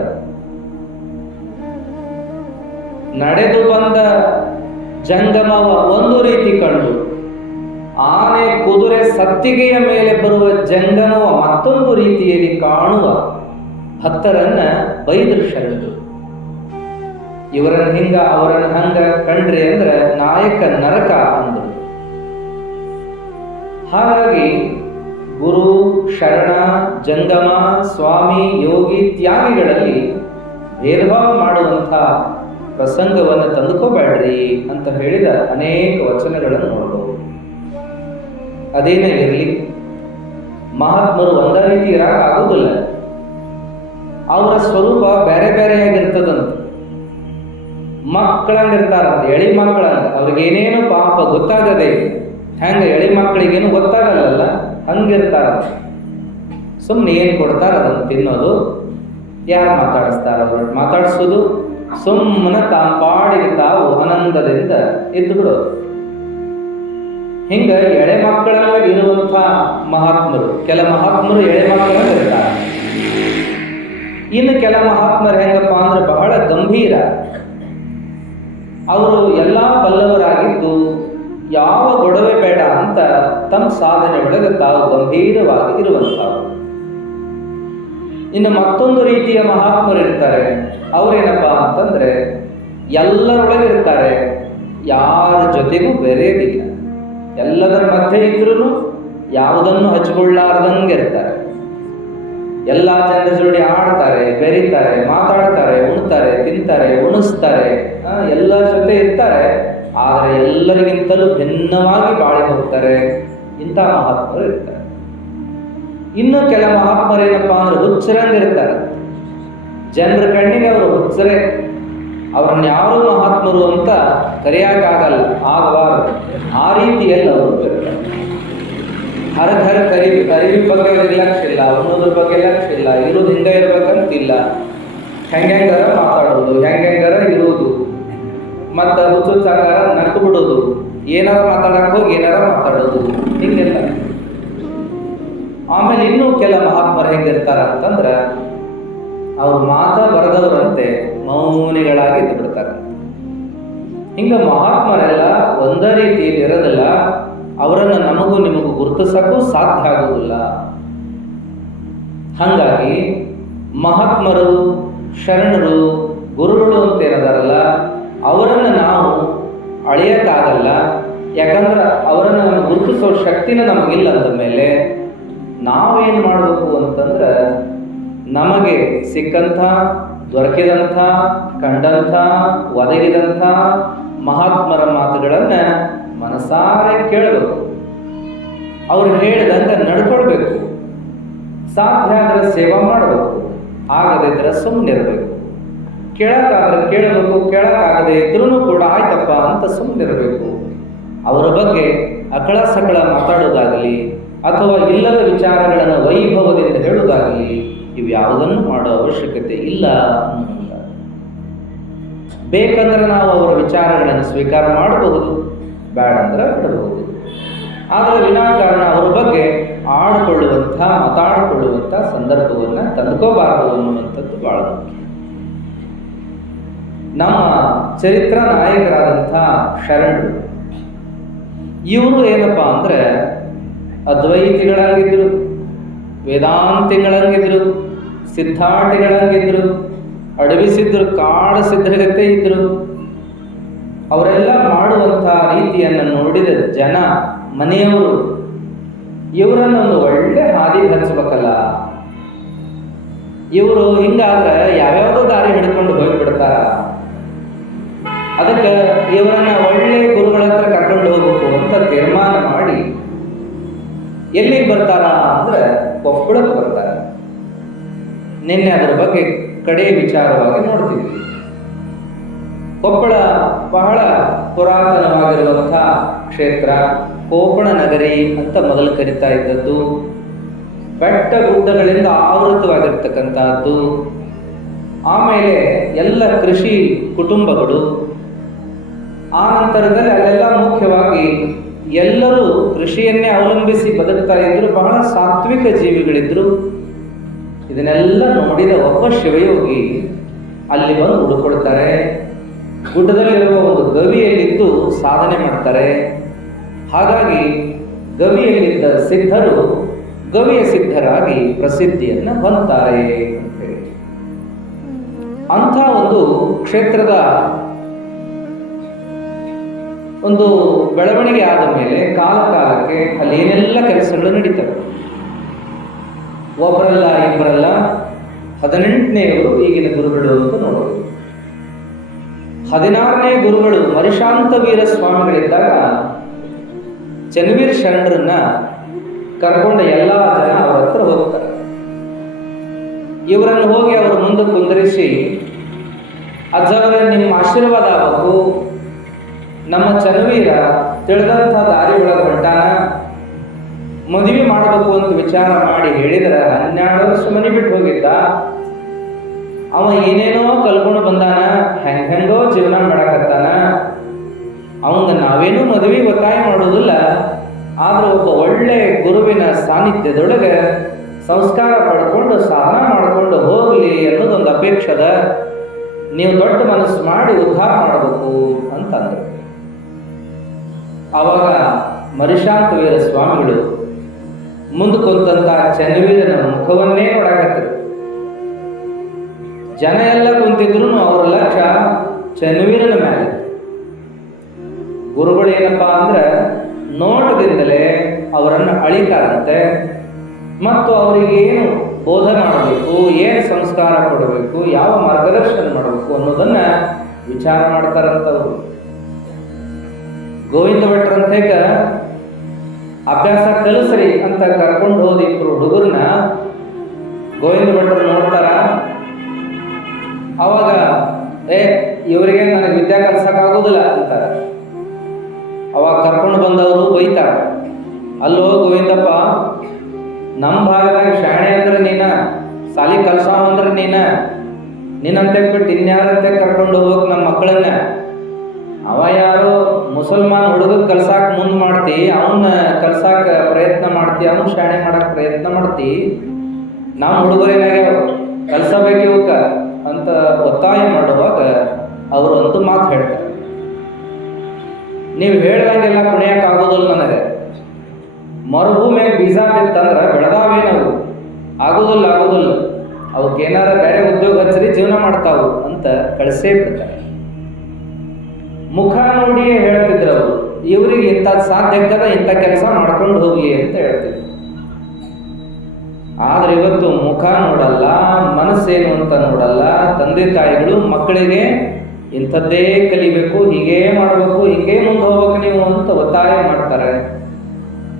ನಡೆದು ಬಂದ ಜಂಗಮವ ಒಂದು ರೀತಿ ಕಂಡು, ಆನೆ ಕುದುರೆ ಸತ್ತಿಗೆಯ ಮೇಲೆ ಬರುವ ಜಂಗಮವ ಮತ್ತೊಂದು ರೀತಿಯಲ್ಲಿ ಕಾಣುವ ಭಕ್ತರನ್ನ ಬೈದ್ರು ಶರಣರು. ಇವರನ್ನ ಹಿಂಗ ಅವರನ್ನ ಹಂಗ ಕಂಡ್ರಿ ಅಂದ್ರೆ ನಾಯಕ ನರಕ ಅಂದರು. ಹಾಗಾಗಿ ಗುರು, ಶರಣ, ಜಂಗಮ, ಸ್ವಾಮಿ, ಯೋಗಿ, ತ್ಯಾಗಿಗಳಲ್ಲಿ ಭೇದ ಭಾವ ಮಾಡುವಂಥ ಪ್ರಸಂಗವನ್ನು ತಂದುಕೋಬೇಡ್ರಿ ಅಂತ ಹೇಳಿದ ಅನೇಕ ವಚನಗಳನ್ನು ನೋಡಬಹುದು. ಅದೇನೇ ಇರಲಿ, ಮಹಾತ್ಮರು ಒಂದೇ ರೀತಿ ಇರಕ್ಕಾಗುವುದಿಲ್ಲ. ಅವರ ಸ್ವರೂಪ ಬೇರೆ ಬೇರೆಯಾಗಿರ್ತದಂತ. ಮಕ್ಕಳಂಗಿರ್ತಾರಂತ, ಎಳಿ ಮಕ್ಕಳಂಗ, ಅವ್ರಿಗೇನೇನು ಪಾಪ ಗೊತ್ತಾಗದೆ, ಹೆಂಗ ಎಳಿ ಮಕ್ಕಳಿಗೇನು ಗೊತ್ತಾಗಲ್ಲ ಹಂಗಿರ್ತಾರಂತ. ಸುಮ್ಮನೆ ಏನು ಕೊಡ್ತಾರ ಅದನ್ನು ತಿನ್ನೋದು, ಯಾರು ಮಾತಾಡಿಸ್ತಾರ ಅವ್ರು ಮಾತಾಡಿಸೋದು, ಸುಮ್ಮನೆ ತಾಂಪಾಡಿಗೆ ತಾವು ಆನಂದದಿಂದ ಇದ್ದು ಬಿಡೋದು. ಹಿಂಗ ಎಳೆ ಮಕ್ಕಳಲ್ಲ ಇರುವಂಥ ಮಹಾತ್ಮರು, ಕೆಲ ಮಹಾತ್ಮರು ಎಳೆ ಮಕ್ಕಳನ್ನ ಇರ್ತಾರೆ. ಇನ್ನು ಕೆಲ ಮಹಾತ್ಮರು ಹೆಂಗಪ್ಪ ಅಂದ್ರೆ ಬಹಳ ಗಂಭೀರ. ಅವರು ಎಲ್ಲ ಬಲ್ಲವರಾಗಿದ್ದು ಯಾವ ಗೊಡವೆ ಬೇಡ ಅಂತ ತಮ್ಮ ಸಾಧನೆ ಒಳಗೆ ತಾವು ಗಂಭೀರವಾಗಿ ಇರುವಂಥವ್ರು. ಇನ್ನು ಮತ್ತೊಂದು ರೀತಿಯ ಮಹಾತ್ಮರು ಇರ್ತಾರೆ. ಅವರೇನಪ್ಪ ಅಂತಂದ್ರೆ ಎಲ್ಲರೊಳಗೆ ಇರ್ತಾರೆ, ಯಾರ ಜೊತೆಗೂ ಬೆರೆಯೋದಿಲ್ಲ. ಎಲ್ಲದರ ಮಧ್ಯೆ ಇದ್ರೂ ಯಾವುದನ್ನು ಹಚ್ಚಿಕೊಳ್ಳಾರ್ದಂಗೆ ಇರ್ತಾರೆ. ಎಲ್ಲ ಜನರ ಜೋಡಿ ಆಡ್ತಾರೆ, ಬೆರೀತಾರೆ, ಮಾತಾಡ್ತಾರೆ, ಉಣ್ತಾರೆ, ತಿಂತಾರೆ, ಉಣಿಸ್ತಾರೆ, ಎಲ್ಲರ ಜೊತೆ ಇರ್ತಾರೆ. ಆದರೆ ಎಲ್ಲರಿಗಿಂತಲೂ ಭಿನ್ನವಾಗಿ ಬಾಳಿ ಹೋಗ್ತಾರೆ. ಇಂಥ ಮಹಾತ್ಮರು ಇರ್ತಾರೆ. ಇನ್ನು ಕೆಲ ಮಹಾತ್ಮರೇನಪ್ಪ ಅಂದ್ರೆ ಹುಚ್ಚರಂಗಿರ್ತಾರೆ. ಜನರ ಕಣ್ಣಿಗೆ ಅವರು ಹುಚ್ಚರೇ. ಅವ್ರನ್ನ ಯಾರು ಮಹಾತ್ಮರು ಅಂತ ಕರೆಯೋಕ್ಕಾಗಲ್ಲ, ಆಗಬಾರದು. ಆ ರೀತಿಯಲ್ಲಿ ಅವರು ಇರ್ತಾರೆ. ಅರಿವಿ ಬಗ್ಗೆ ಅವ್ರಿಗೆ ಲಕ್ಷ್ಯ ಇಲ್ಲ, ಅನ್ನೋದ್ರ ಬಗ್ಗೆ ಲಕ್ಷ್ಯ ಇಲ್ಲ. ಇರೋದು ಹಿಂಗೆ ಇರ್ಬೇಕಂತಿಲ್ಲ. ಹೆಂಗಾರ ಮಾತಾಡೋದು, ಹೆಂಗಾರ ಇರೋದು, ಮತ್ತು ಹುಚ್ಚುಚ್ಚಾಗಾರ ನಕ್ಕು ಬಿಡೋದು, ಏನಾರ ಮಾತಾಡಕ್ಕೆ ಹೋಗಿ ಏನಾರ ಮಾತಾಡೋದು, ಹಿಂಗೆಲ್ಲ. ಆಮೇಲೆ ಇನ್ನೂ ಕೆಲ ಮಹಾತ್ಮರು ಹೆಂಗಿರ್ತಾರ ಅಂತಂದ್ರೆ ಅವ್ರು ಮಾತಾ ಬರೆದವರಂತೆ ಮೌನಿಗಳಾಗಿ ಇದ್ದು ಬಿಡ್ತಾರೆ. ಹಿಂಗೆ ಮಹಾತ್ಮರೆಲ್ಲ ಒಂದೇ ರೀತಿಯಲ್ಲಿ ಇರೋದಿಲ್ಲ. ಅವರನ್ನು ನಮಗೂ ನಿಮಗೂ ಗುರುತಿಸಕ್ಕೂ ಸಾಧ್ಯ ಆಗುವುದಿಲ್ಲ. ಹಾಗಾಗಿ ಮಹಾತ್ಮರು, ಶರಣರು, ಗುರುಗಳು ಅಂತ ಏನದಾರಲ್ಲ, ಅವರನ್ನು ನಾವು ಅಳೆಯೋಕ್ಕಾಗಲ್ಲ. ಯಾಕಂದ್ರೆ ಅವರನ್ನು ನಮ್ಗೆ ಗುರುತಿಸೋ ಶಕ್ತಿನ ನಮಗಿಲ್ಲ. ಅಂದ ಮೇಲೆ ನಾವೇನು ಮಾಡಬೇಕು ಅಂತಂದ್ರೆ ನಮಗೆ ಸಿಕ್ಕಂಥ, ದೊರಕಿದಂಥ, ಕಂಡಂಥ, ಒದಗಿದಂಥ ಮಹಾತ್ಮರ ಮಾತುಗಳನ್ನು ಮನಸಾರೆ ಕೇಳಬೇಕು. ಅವ್ರು ಹೇಳಿದಂಗೆ ನಡ್ಕೊಳ್ಬೇಕು. ಸಾಧ್ಯ ಆದರೆ ಸೇವಾ ಮಾಡಬೇಕು, ಆಗದಿದ್ದರೆ ಸುಮ್ಮನಿರಬೇಕು. ಕೇಳೋಕ್ಕಾದ್ರೆ ಕೇಳಬೇಕು, ಕೇಳೋಕ್ಕಾಗದೆ ಇದ್ರೂ ಕೂಡ ಆಯ್ತಪ್ಪ ಅಂತ ಸುಮ್ಮನಿರಬೇಕು. ಅವರ ಬಗ್ಗೆ ಅಕಳ ಸಕಳ ಮಾತಾಡೋದಾಗಲಿ ಅಥವಾ ಇಲ್ಲದ ವಿಚಾರಗಳನ್ನು ವೈಭವದಿಂದ ಹೇಳುವುದಾಗಲಿ ಇವ್ಯಾವುದನ್ನು ಮಾಡೋ ಅವಶ್ಯಕತೆ ಇಲ್ಲ ಅನ್ನುವಂಥ. ಬೇಕಂದ್ರೆ ನಾವು ಅವರ ವಿಚಾರಗಳನ್ನು ಸ್ವೀಕಾರ ಮಾಡಬಹುದು, ಬೇಡ ಅಂದ್ರೆ ಬಿಡಬಹುದು. ಆದರೆ ವಿನಾಕಾರಣ ಅವರ ಬಗ್ಗೆ ಆಡಿಕೊಳ್ಳುವಂಥ, ಮಾತಾಡಿಕೊಳ್ಳುವಂಥ ಸಂದರ್ಭವನ್ನು ತಂದುಕೋಬಾರದು ಅನ್ನುವಂಥದ್ದು ಬಹಳ ಮುಖ್ಯ. ನಮ್ಮ ಚರಿತ್ರ ನಾಯಕರಾದಂಥ ಶರಣರು ಇವರು ಏನಪ್ಪ ಅಂದರೆ ಅದ್ವೈತಿಗಳಾಗಿದ್ದರು, ವೇದಾಂತಿಗಳಂಗಿದ್ರು, ಸಿದ್ಧಾರ್ಥಿಗಳಂಗಿದ್ರು, ಅಡವಿಸಿದ್ರು, ಕಾಡು ಸಿದ್ಧಗತೆ ಇದ್ರು. ಅವರೆಲ್ಲ ಮಾಡುವಂಥ ರೀತಿಯನ್ನು ನೋಡಿದ ಜನ, ಮನೆಯವರು ಇವರನ್ನೊಂದು ಒಳ್ಳೆ ಹಾದಿ ಹಚ್ಚಬೇಕಲ್ಲ. ಇವರು ಹಿಂಗಾದ್ರೆ ಯಾವ್ಯಾವುದೋ ದಾರಿ ಹಿಡ್ಕೊಂಡು ಹೋಗಿಬಿಡ್ತಾರ. ಅದಕ್ಕೆ ಇವರನ್ನ ಒಳ್ಳೆ ಗುರುಗಳ ಹತ್ರ ಕರ್ಕೊಂಡು ಹೋಗ್ಬೇಕು ಅಂತ ತೀರ್ಮಾನ ಮಾಡಿ ಎಲ್ಲಿಗೆ ಬರ್ತಾರ ಅಂದ್ರೆ ಕೊಪ್ಪಳಕ್ಕೆ ಬರ್ತಾರೆ. ನಿನ್ನೆ ಅದರ ಬಗ್ಗೆ ಕಡೆ ವಿಚಾರವಾಗಿ ನೋಡ್ತೀವಿ. ಕೊಪ್ಪಳ ಬಹಳ ಪುರಾತನವಾಗಿರುವಂಥ ಕ್ಷೇತ್ರ, ಕೋಪಣ ನಗರಿ ಅಂತ ಮೊದಲು ಕರಿತಾ ಇದ್ದದ್ದು. ಬೆಟ್ಟ ಗುಡ್ಡಗಳಿಂದ ಆವೃತವಾಗಿರ್ತಕ್ಕಂಥದ್ದು. ಆಮೇಲೆ ಎಲ್ಲ ಕೃಷಿ ಕುಟುಂಬಗಳು. ಆ ನಂತರದಲ್ಲಿ ಅಲ್ಲೆಲ್ಲ ಮುಖ್ಯವಾಗಿ ಎಲ್ಲರೂ ಕೃಷಿಯನ್ನೇ ಅವಲಂಬಿಸಿ ಬದುಕ್ತಾ ಇದ್ರು. ಬಹಳ ಸಾತ್ವಿಕ ಜೀವಿಗಳಿದ್ರು. ಇದನ್ನೆಲ್ಲ ನೋಡಿದ ಒಬ್ಬ ಶಿವಯೋಗಿ ಅಲ್ಲಿ ಬಂದು ಉಳ್ಕೊಳ್ತಾರೆ. ಗುಡ್ಡದಲ್ಲಿರುವ ಒಂದು ಗವಿಯಲ್ಲಿದ್ದು ಸಾಧನೆ ಮಾಡ್ತಾರೆ. ಹಾಗಾಗಿ ಗವಿಯಲ್ಲಿದ್ದ ಸಿದ್ಧರು ಗವಿಯ ಸಿದ್ಧರಾಗಿ ಪ್ರಸಿದ್ಧಿಯನ್ನು ಹೊಂದುತ್ತಾರೆ ಅಂತ ಹೇಳಿ. ಅಂಥ ಒಂದು ಕ್ಷೇತ್ರದ ಒಂದು ಬೆಳವಣಿಗೆ ಆದ ಮೇಲೆ ಕಾಲ ಕಾಲಕ್ಕೆ ಅಲ್ಲಿ ಏನೆಲ್ಲ ಕೆಲಸಗಳು ನಡೀತವೆ. ಒಬ್ಬರಲ್ಲ ಇಬ್ಬರಲ್ಲ, 18ನೇವರು ಈಗಿನ ಗುರುಗಳು ಅಂತ ನೋಡೋದು. 16ನೇ ಗುರುಗಳು ಮರಿಶಾಂತ ವೀರ ಸ್ವಾಮಿಗಳಿದ್ದಾಗ ಚನ್ನವೀರ ಶರಣರನ್ನ ಕರ್ಕೊಂಡ ಎಲ್ಲ ಜನ ಅವರ ಹತ್ರ ಹೋಗ್ತಾರೆ. ಇವರನ್ನು ಹೋಗಿ ಅವರ ಮುಂದೆ ಕುಂದರಿಸಿ, ಅಜ್ಜವರೇ ನಿಮ್ಮ ಆಶೀರ್ವಾದ ಆಗಬೇಕು, ನಮ್ಮ ಚನ್ನವೀರ ತಿಳಿದಂಥ ದಾರಿ ಒಳಗೆ ಹೊಂಟಾನ, ಮದುವೆ ಮಾಡಬೇಕು ಅಂತ ವಿಚಾರ ಮಾಡಿ ಹೇಳಿದ್ರೆ 12 ವರ್ಷ ಮನೆ ಬಿಟ್ಟು ಹೋಗಿದ್ದ. ಅವ ಏನೇನೋ ಕಲ್ಕೊಂಡು ಬಂದಾನ, ಹೆಂಗೋ ಜೀವನ ಮಾಡಕತ್ತಾನ. ಅವಂಗ ನಾವೇನೂ ಮದುವೆ ಒತ್ತಾಯ ಮಾಡೋದಿಲ್ಲ, ಆದ್ರೆ ಒಬ್ಬ ಒಳ್ಳೆ ಗುರುವಿನ ಸಾನ್ನಿಧ್ಯದೊಳಗೆ ಸಂಸ್ಕಾರ ಪಡ್ಕೊಂಡು ಸಾಧನ ಮಾಡಿಕೊಂಡು ಹೋಗಲಿ ಅನ್ನೋದೊಂದು ಅಪೇಕ್ಷದ. ನೀವು ದೊಡ್ಡ ಮನಸ್ಸು ಮಾಡಿ ಉದ್ಧಾರ ಮಾಡಬೇಕು ಅಂತಂದರು. ಆವಾಗ ಮರಿಶಾಂತ ವೀರ ಸ್ವಾಮಿಗಳು ಮುಂದೆ ಕುಂತಂತ ಚನ್ನವೀರನ ಮುಖವನ್ನೇ ನೋಡಾಕತ್ತರು. ಜನ ಎಲ್ಲ ಕುಂತಿದ್ರು ಅವರ ಲಕ್ಷ್ಯ ಚನ್ವೀರನ ಮೇಲೆ. ಗುರುಗಳು ಏನಪ್ಪಾ ಅಂದ್ರೆ ನೋಟದಿಂದಲೇ ಅವರನ್ನು ಅಳಿತಾರಂತೆ ಮತ್ತು ಅವರಿಗೆ ಏನು ಬೋಧನೆ ಮಾಡಬೇಕು, ಏನು ಸಂಸ್ಕಾರ ಕೊಡಬೇಕು, ಯಾವ ಮಾರ್ಗದರ್ಶನ ಮಾಡಬೇಕು ಅನ್ನೋದನ್ನ ವಿಚಾರ ಮಾಡ್ತಾರಂತವ್ರು. ಗೋವಿಂದ ಭಟ್ರಂತೇಕ ಅಭ್ಯಾಸ ಕಲಿಸ್ರಿ ಅಂತ ಕರ್ಕೊಂಡು ಹೋದ ಇಬ್ರು ಹುಡುಗರನ್ನ ಗೋವಿಂದ ಭಟ್ರು ನೋಡ್ತಾರ. ಅವಾಗ ಇವರಿಗೆ ನನಗೆ ವಿದ್ಯಾ ಕಲಿಸಕ್ಕಾಗೋದಿಲ್ಲ ಅಂತಾರೆ. ಅವಾಗ ಕರ್ಕೊಂಡು ಬಂದವರು ಬೈತಾರ, ಅಲ್ಲೋ ಗೋವಿಂದಪ್ಪ, ನಮ್ಮ ಭಾಗದಾಗ ಶಾಣೆ ಅಂದ್ರೆ ನೀನ, ಸಾಲಿ ಕಲ್ಸಾವ ಅಂದ್ರೆ ನೀನಂತೆ ಬಿಟ್ಟು ಇನ್ಯಾರಂತೆ ಕರ್ಕೊಂಡು ಹೋಗಕ್ ನಮ್ಮ ಮಕ್ಕಳನ್ನ. ಅವ ಯಾರೋ ಮುಸಲ್ಮಾನ್ ಹುಡುಗ ಕಲ್ಸಾಕ ಮುಂದ್ ಮಾಡ್ತಿ, ಅವನ್ನ ಕಲ್ಸಾಕ ಪ್ರಯತ್ನ ಮಾಡ್ತಿ, ಅವನ್ ಶಾಣೆ ಮಾಡಕ್ ಪ್ರಯತ್ನ ಮಾಡ್ತಿ. ನಮ್ಮ ಹುಡುಗರೇನಾಗ್ಯಾವ ಕಲ್ಸಬೇಕು ಇವಕ್ಕ ಅಂತ ಒತ್ತಾಯ ಮಾಡುವಾಗ ಅವರು ಒಂದು ಮಾತು ಹೇಳ್ತಾರೆ, ನೀವು ಹೇಳ್ದಂಗೆಲ್ಲ ಕುಣಿಯಕ್ಕೆ ಆಗೋದಿಲ್ಲ ನನಗೆ. ಮರುಭೂಮಿಯಾಗ ಬೀಜ ಬಿತ್ತಂದ್ರೆ ಬೆಳೆದಾವೇ ನಾವು, ಆಗೋದಿಲ್ಲ ಅವಕ್ಕೇನಾರ ಬೇರೆ ಉದ್ಯೋಗ ಹಚ್ಚರಿ ಜೀವನ ಮಾಡ್ತಾವು ಅಂತ ಕಳಿಸೇ ಬಿಡ್ತಾರೆ. ಮುಖ ನೋಡಿಯೇ ಹೇಳ್ತಿದ್ರು ಅವರು, ಇವರಿಗೆ ಇಂಥದ್ದು ಸಾಧ್ಯಕ್ಕದ ಇಂಥ ಕೆಲಸ ಮಾಡ್ಕೊಂಡು ಹೋಗ್ಲಿ ಅಂತ ಹೇಳ್ತಿದ್ರು. ಆದ್ರೆ ಇವತ್ತು ಮುಖ ನೋಡಲ್ಲ, ಮನಸ್ಸೇನು ಅಂತ ನೋಡಲ್ಲ. ತಂದೆ ತಾಯಿಗಳು ಮಕ್ಕಳಿಗೆ ಇಂಥದ್ದೇ ಕಲಿಬೇಕು, ಹೀಗೇ ಮಾಡಬೇಕು, ಹಿಂಗೇ ಮುಂದೆ ಹೋಗ್ಬೇಕು ನೀವು ಅಂತ ಒತ್ತಾಯ ಮಾಡ್ತಾರೆ.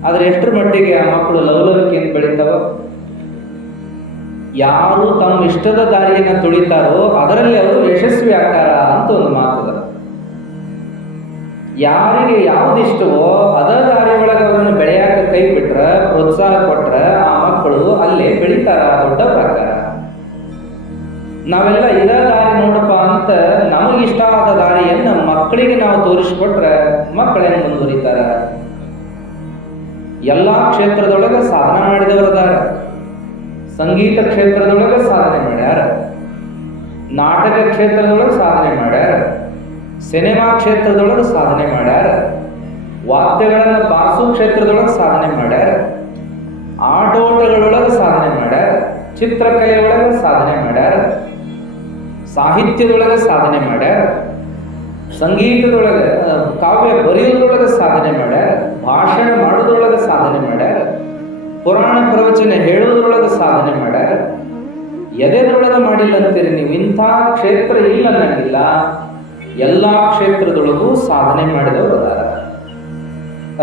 ಆದ್ರೆ ಎಷ್ಟರ ಮಟ್ಟಿಗೆ ಆ ಮಕ್ಕಳು ಲವಲವಿಕೆಯನ್ನು ಬೆಳೀತಾವ? ಯಾರು ತಮ್ಮ ಇಷ್ಟದ ದಾರಿಯನ್ನು ತುಳಿತಾರೋ ಅದರಲ್ಲಿ ಅವರು ಯಶಸ್ವಿ ಆಗ್ತಾರ ಅಂತ ಒಂದು ಮಾತದ. ಯಾರಿಗೆ ಯಾವ್ದಿಷ್ಟವೋ ಅದರ ದಾರಿ ಒಳಗೆ ಅವರನ್ನು ಬೆಳೆಯಾಕ ಕೈ ಬಿಟ್ರ, ಪ್ರೋತ್ಸಾಹ ಕೊಟ್ರ ಆ ಮಕ್ಕಳು ಅಲ್ಲೇ ಬೆಳೀತಾರ, ದೊಡ್ಡವರಾಗ್ತಾರ. ನಾವೆಲ್ಲ ಇದ ದಾರಿ ನೋಡಪ್ಪ ಅಂತ ನಮಗಿಷ್ಟ ಆದ ದಾರಿಯನ್ನ ಮಕ್ಕಳಿಗೆ ನಾವು ತೋರಿಸ್ಕೊಟ್ರೆ ಮಕ್ಕಳೇನು ಮುಂದುವರಿತಾರ? ಎಲ್ಲಾ ಕ್ಷೇತ್ರದೊಳಗೆ ಸಾಧನೆ ಮಾಡಿದವರದಾರ. ಸಂಗೀತ ಕ್ಷೇತ್ರದೊಳಗೆ ಸಾಧನೆ ಮಾಡ್ಯಾರ, ನಾಟಕ ಕ್ಷೇತ್ರದೊಳಗೆ ಸಾಧನೆ ಮಾಡ್ಯಾರ, ಸಿನಿಮಾ ಕ್ಷೇತ್ರದೊಳಗೆ ಸಾಧನೆ ಮಾಡ್ಯಾರ, ವಾದ್ಯಗಳನ್ನು ಬಾರಿಸೋ ಕ್ಷೇತ್ರದೊಳಗೆ ಸಾಧನೆ ಮಾಡ್ಯಾರ, ಆಟೋಟಗಳೊಳಗೆ ಸಾಧನೆ ಮಾಡ್ಯಾರ, ಚಿತ್ರಕಲೆಯೊಳಗೆ ಸಾಧನೆ ಮಾಡ್ಯಾರ, ಸಾಹಿತ್ಯದೊಳಗೆ ಸಾಧನೆ ಮಾಡ್ಯಾರ, ಸಂಗೀತದೊಳಗೆ ಕಾವ್ಯ ಬರೆಯೋದ್ರೊಳಗೆ ಸಾಧನೆ ಮಾಡ್ಯಾರ, ಭಾಷಣ ಮಾಡೋದ್ರೊಳಗೆ ಸಾಧನೆ ಮಾಡ್ಯಾರ, ಪುರಾಣ ಪ್ರವಚನ ಹೇಳೋದ್ರೊಳಗೆ ಸಾಧನೆ ಮಾಡ್ಯಾರ. ಎದೆದ್ರೊಳಗೆ ಮಾಡಿಲ್ಲ ಅಂತೀರಿ ನೀವು? ಇಂಥ ಕ್ಷೇತ್ರ ಇಲ್ಲ ಅನ್ನಂಗಿಲ್ಲ. ಎಲ್ಲ ಕ್ಷೇತ್ರದೊಳಗೂ ಸಾಧನೆ ಮಾಡಿದವರು ಅದಾರ.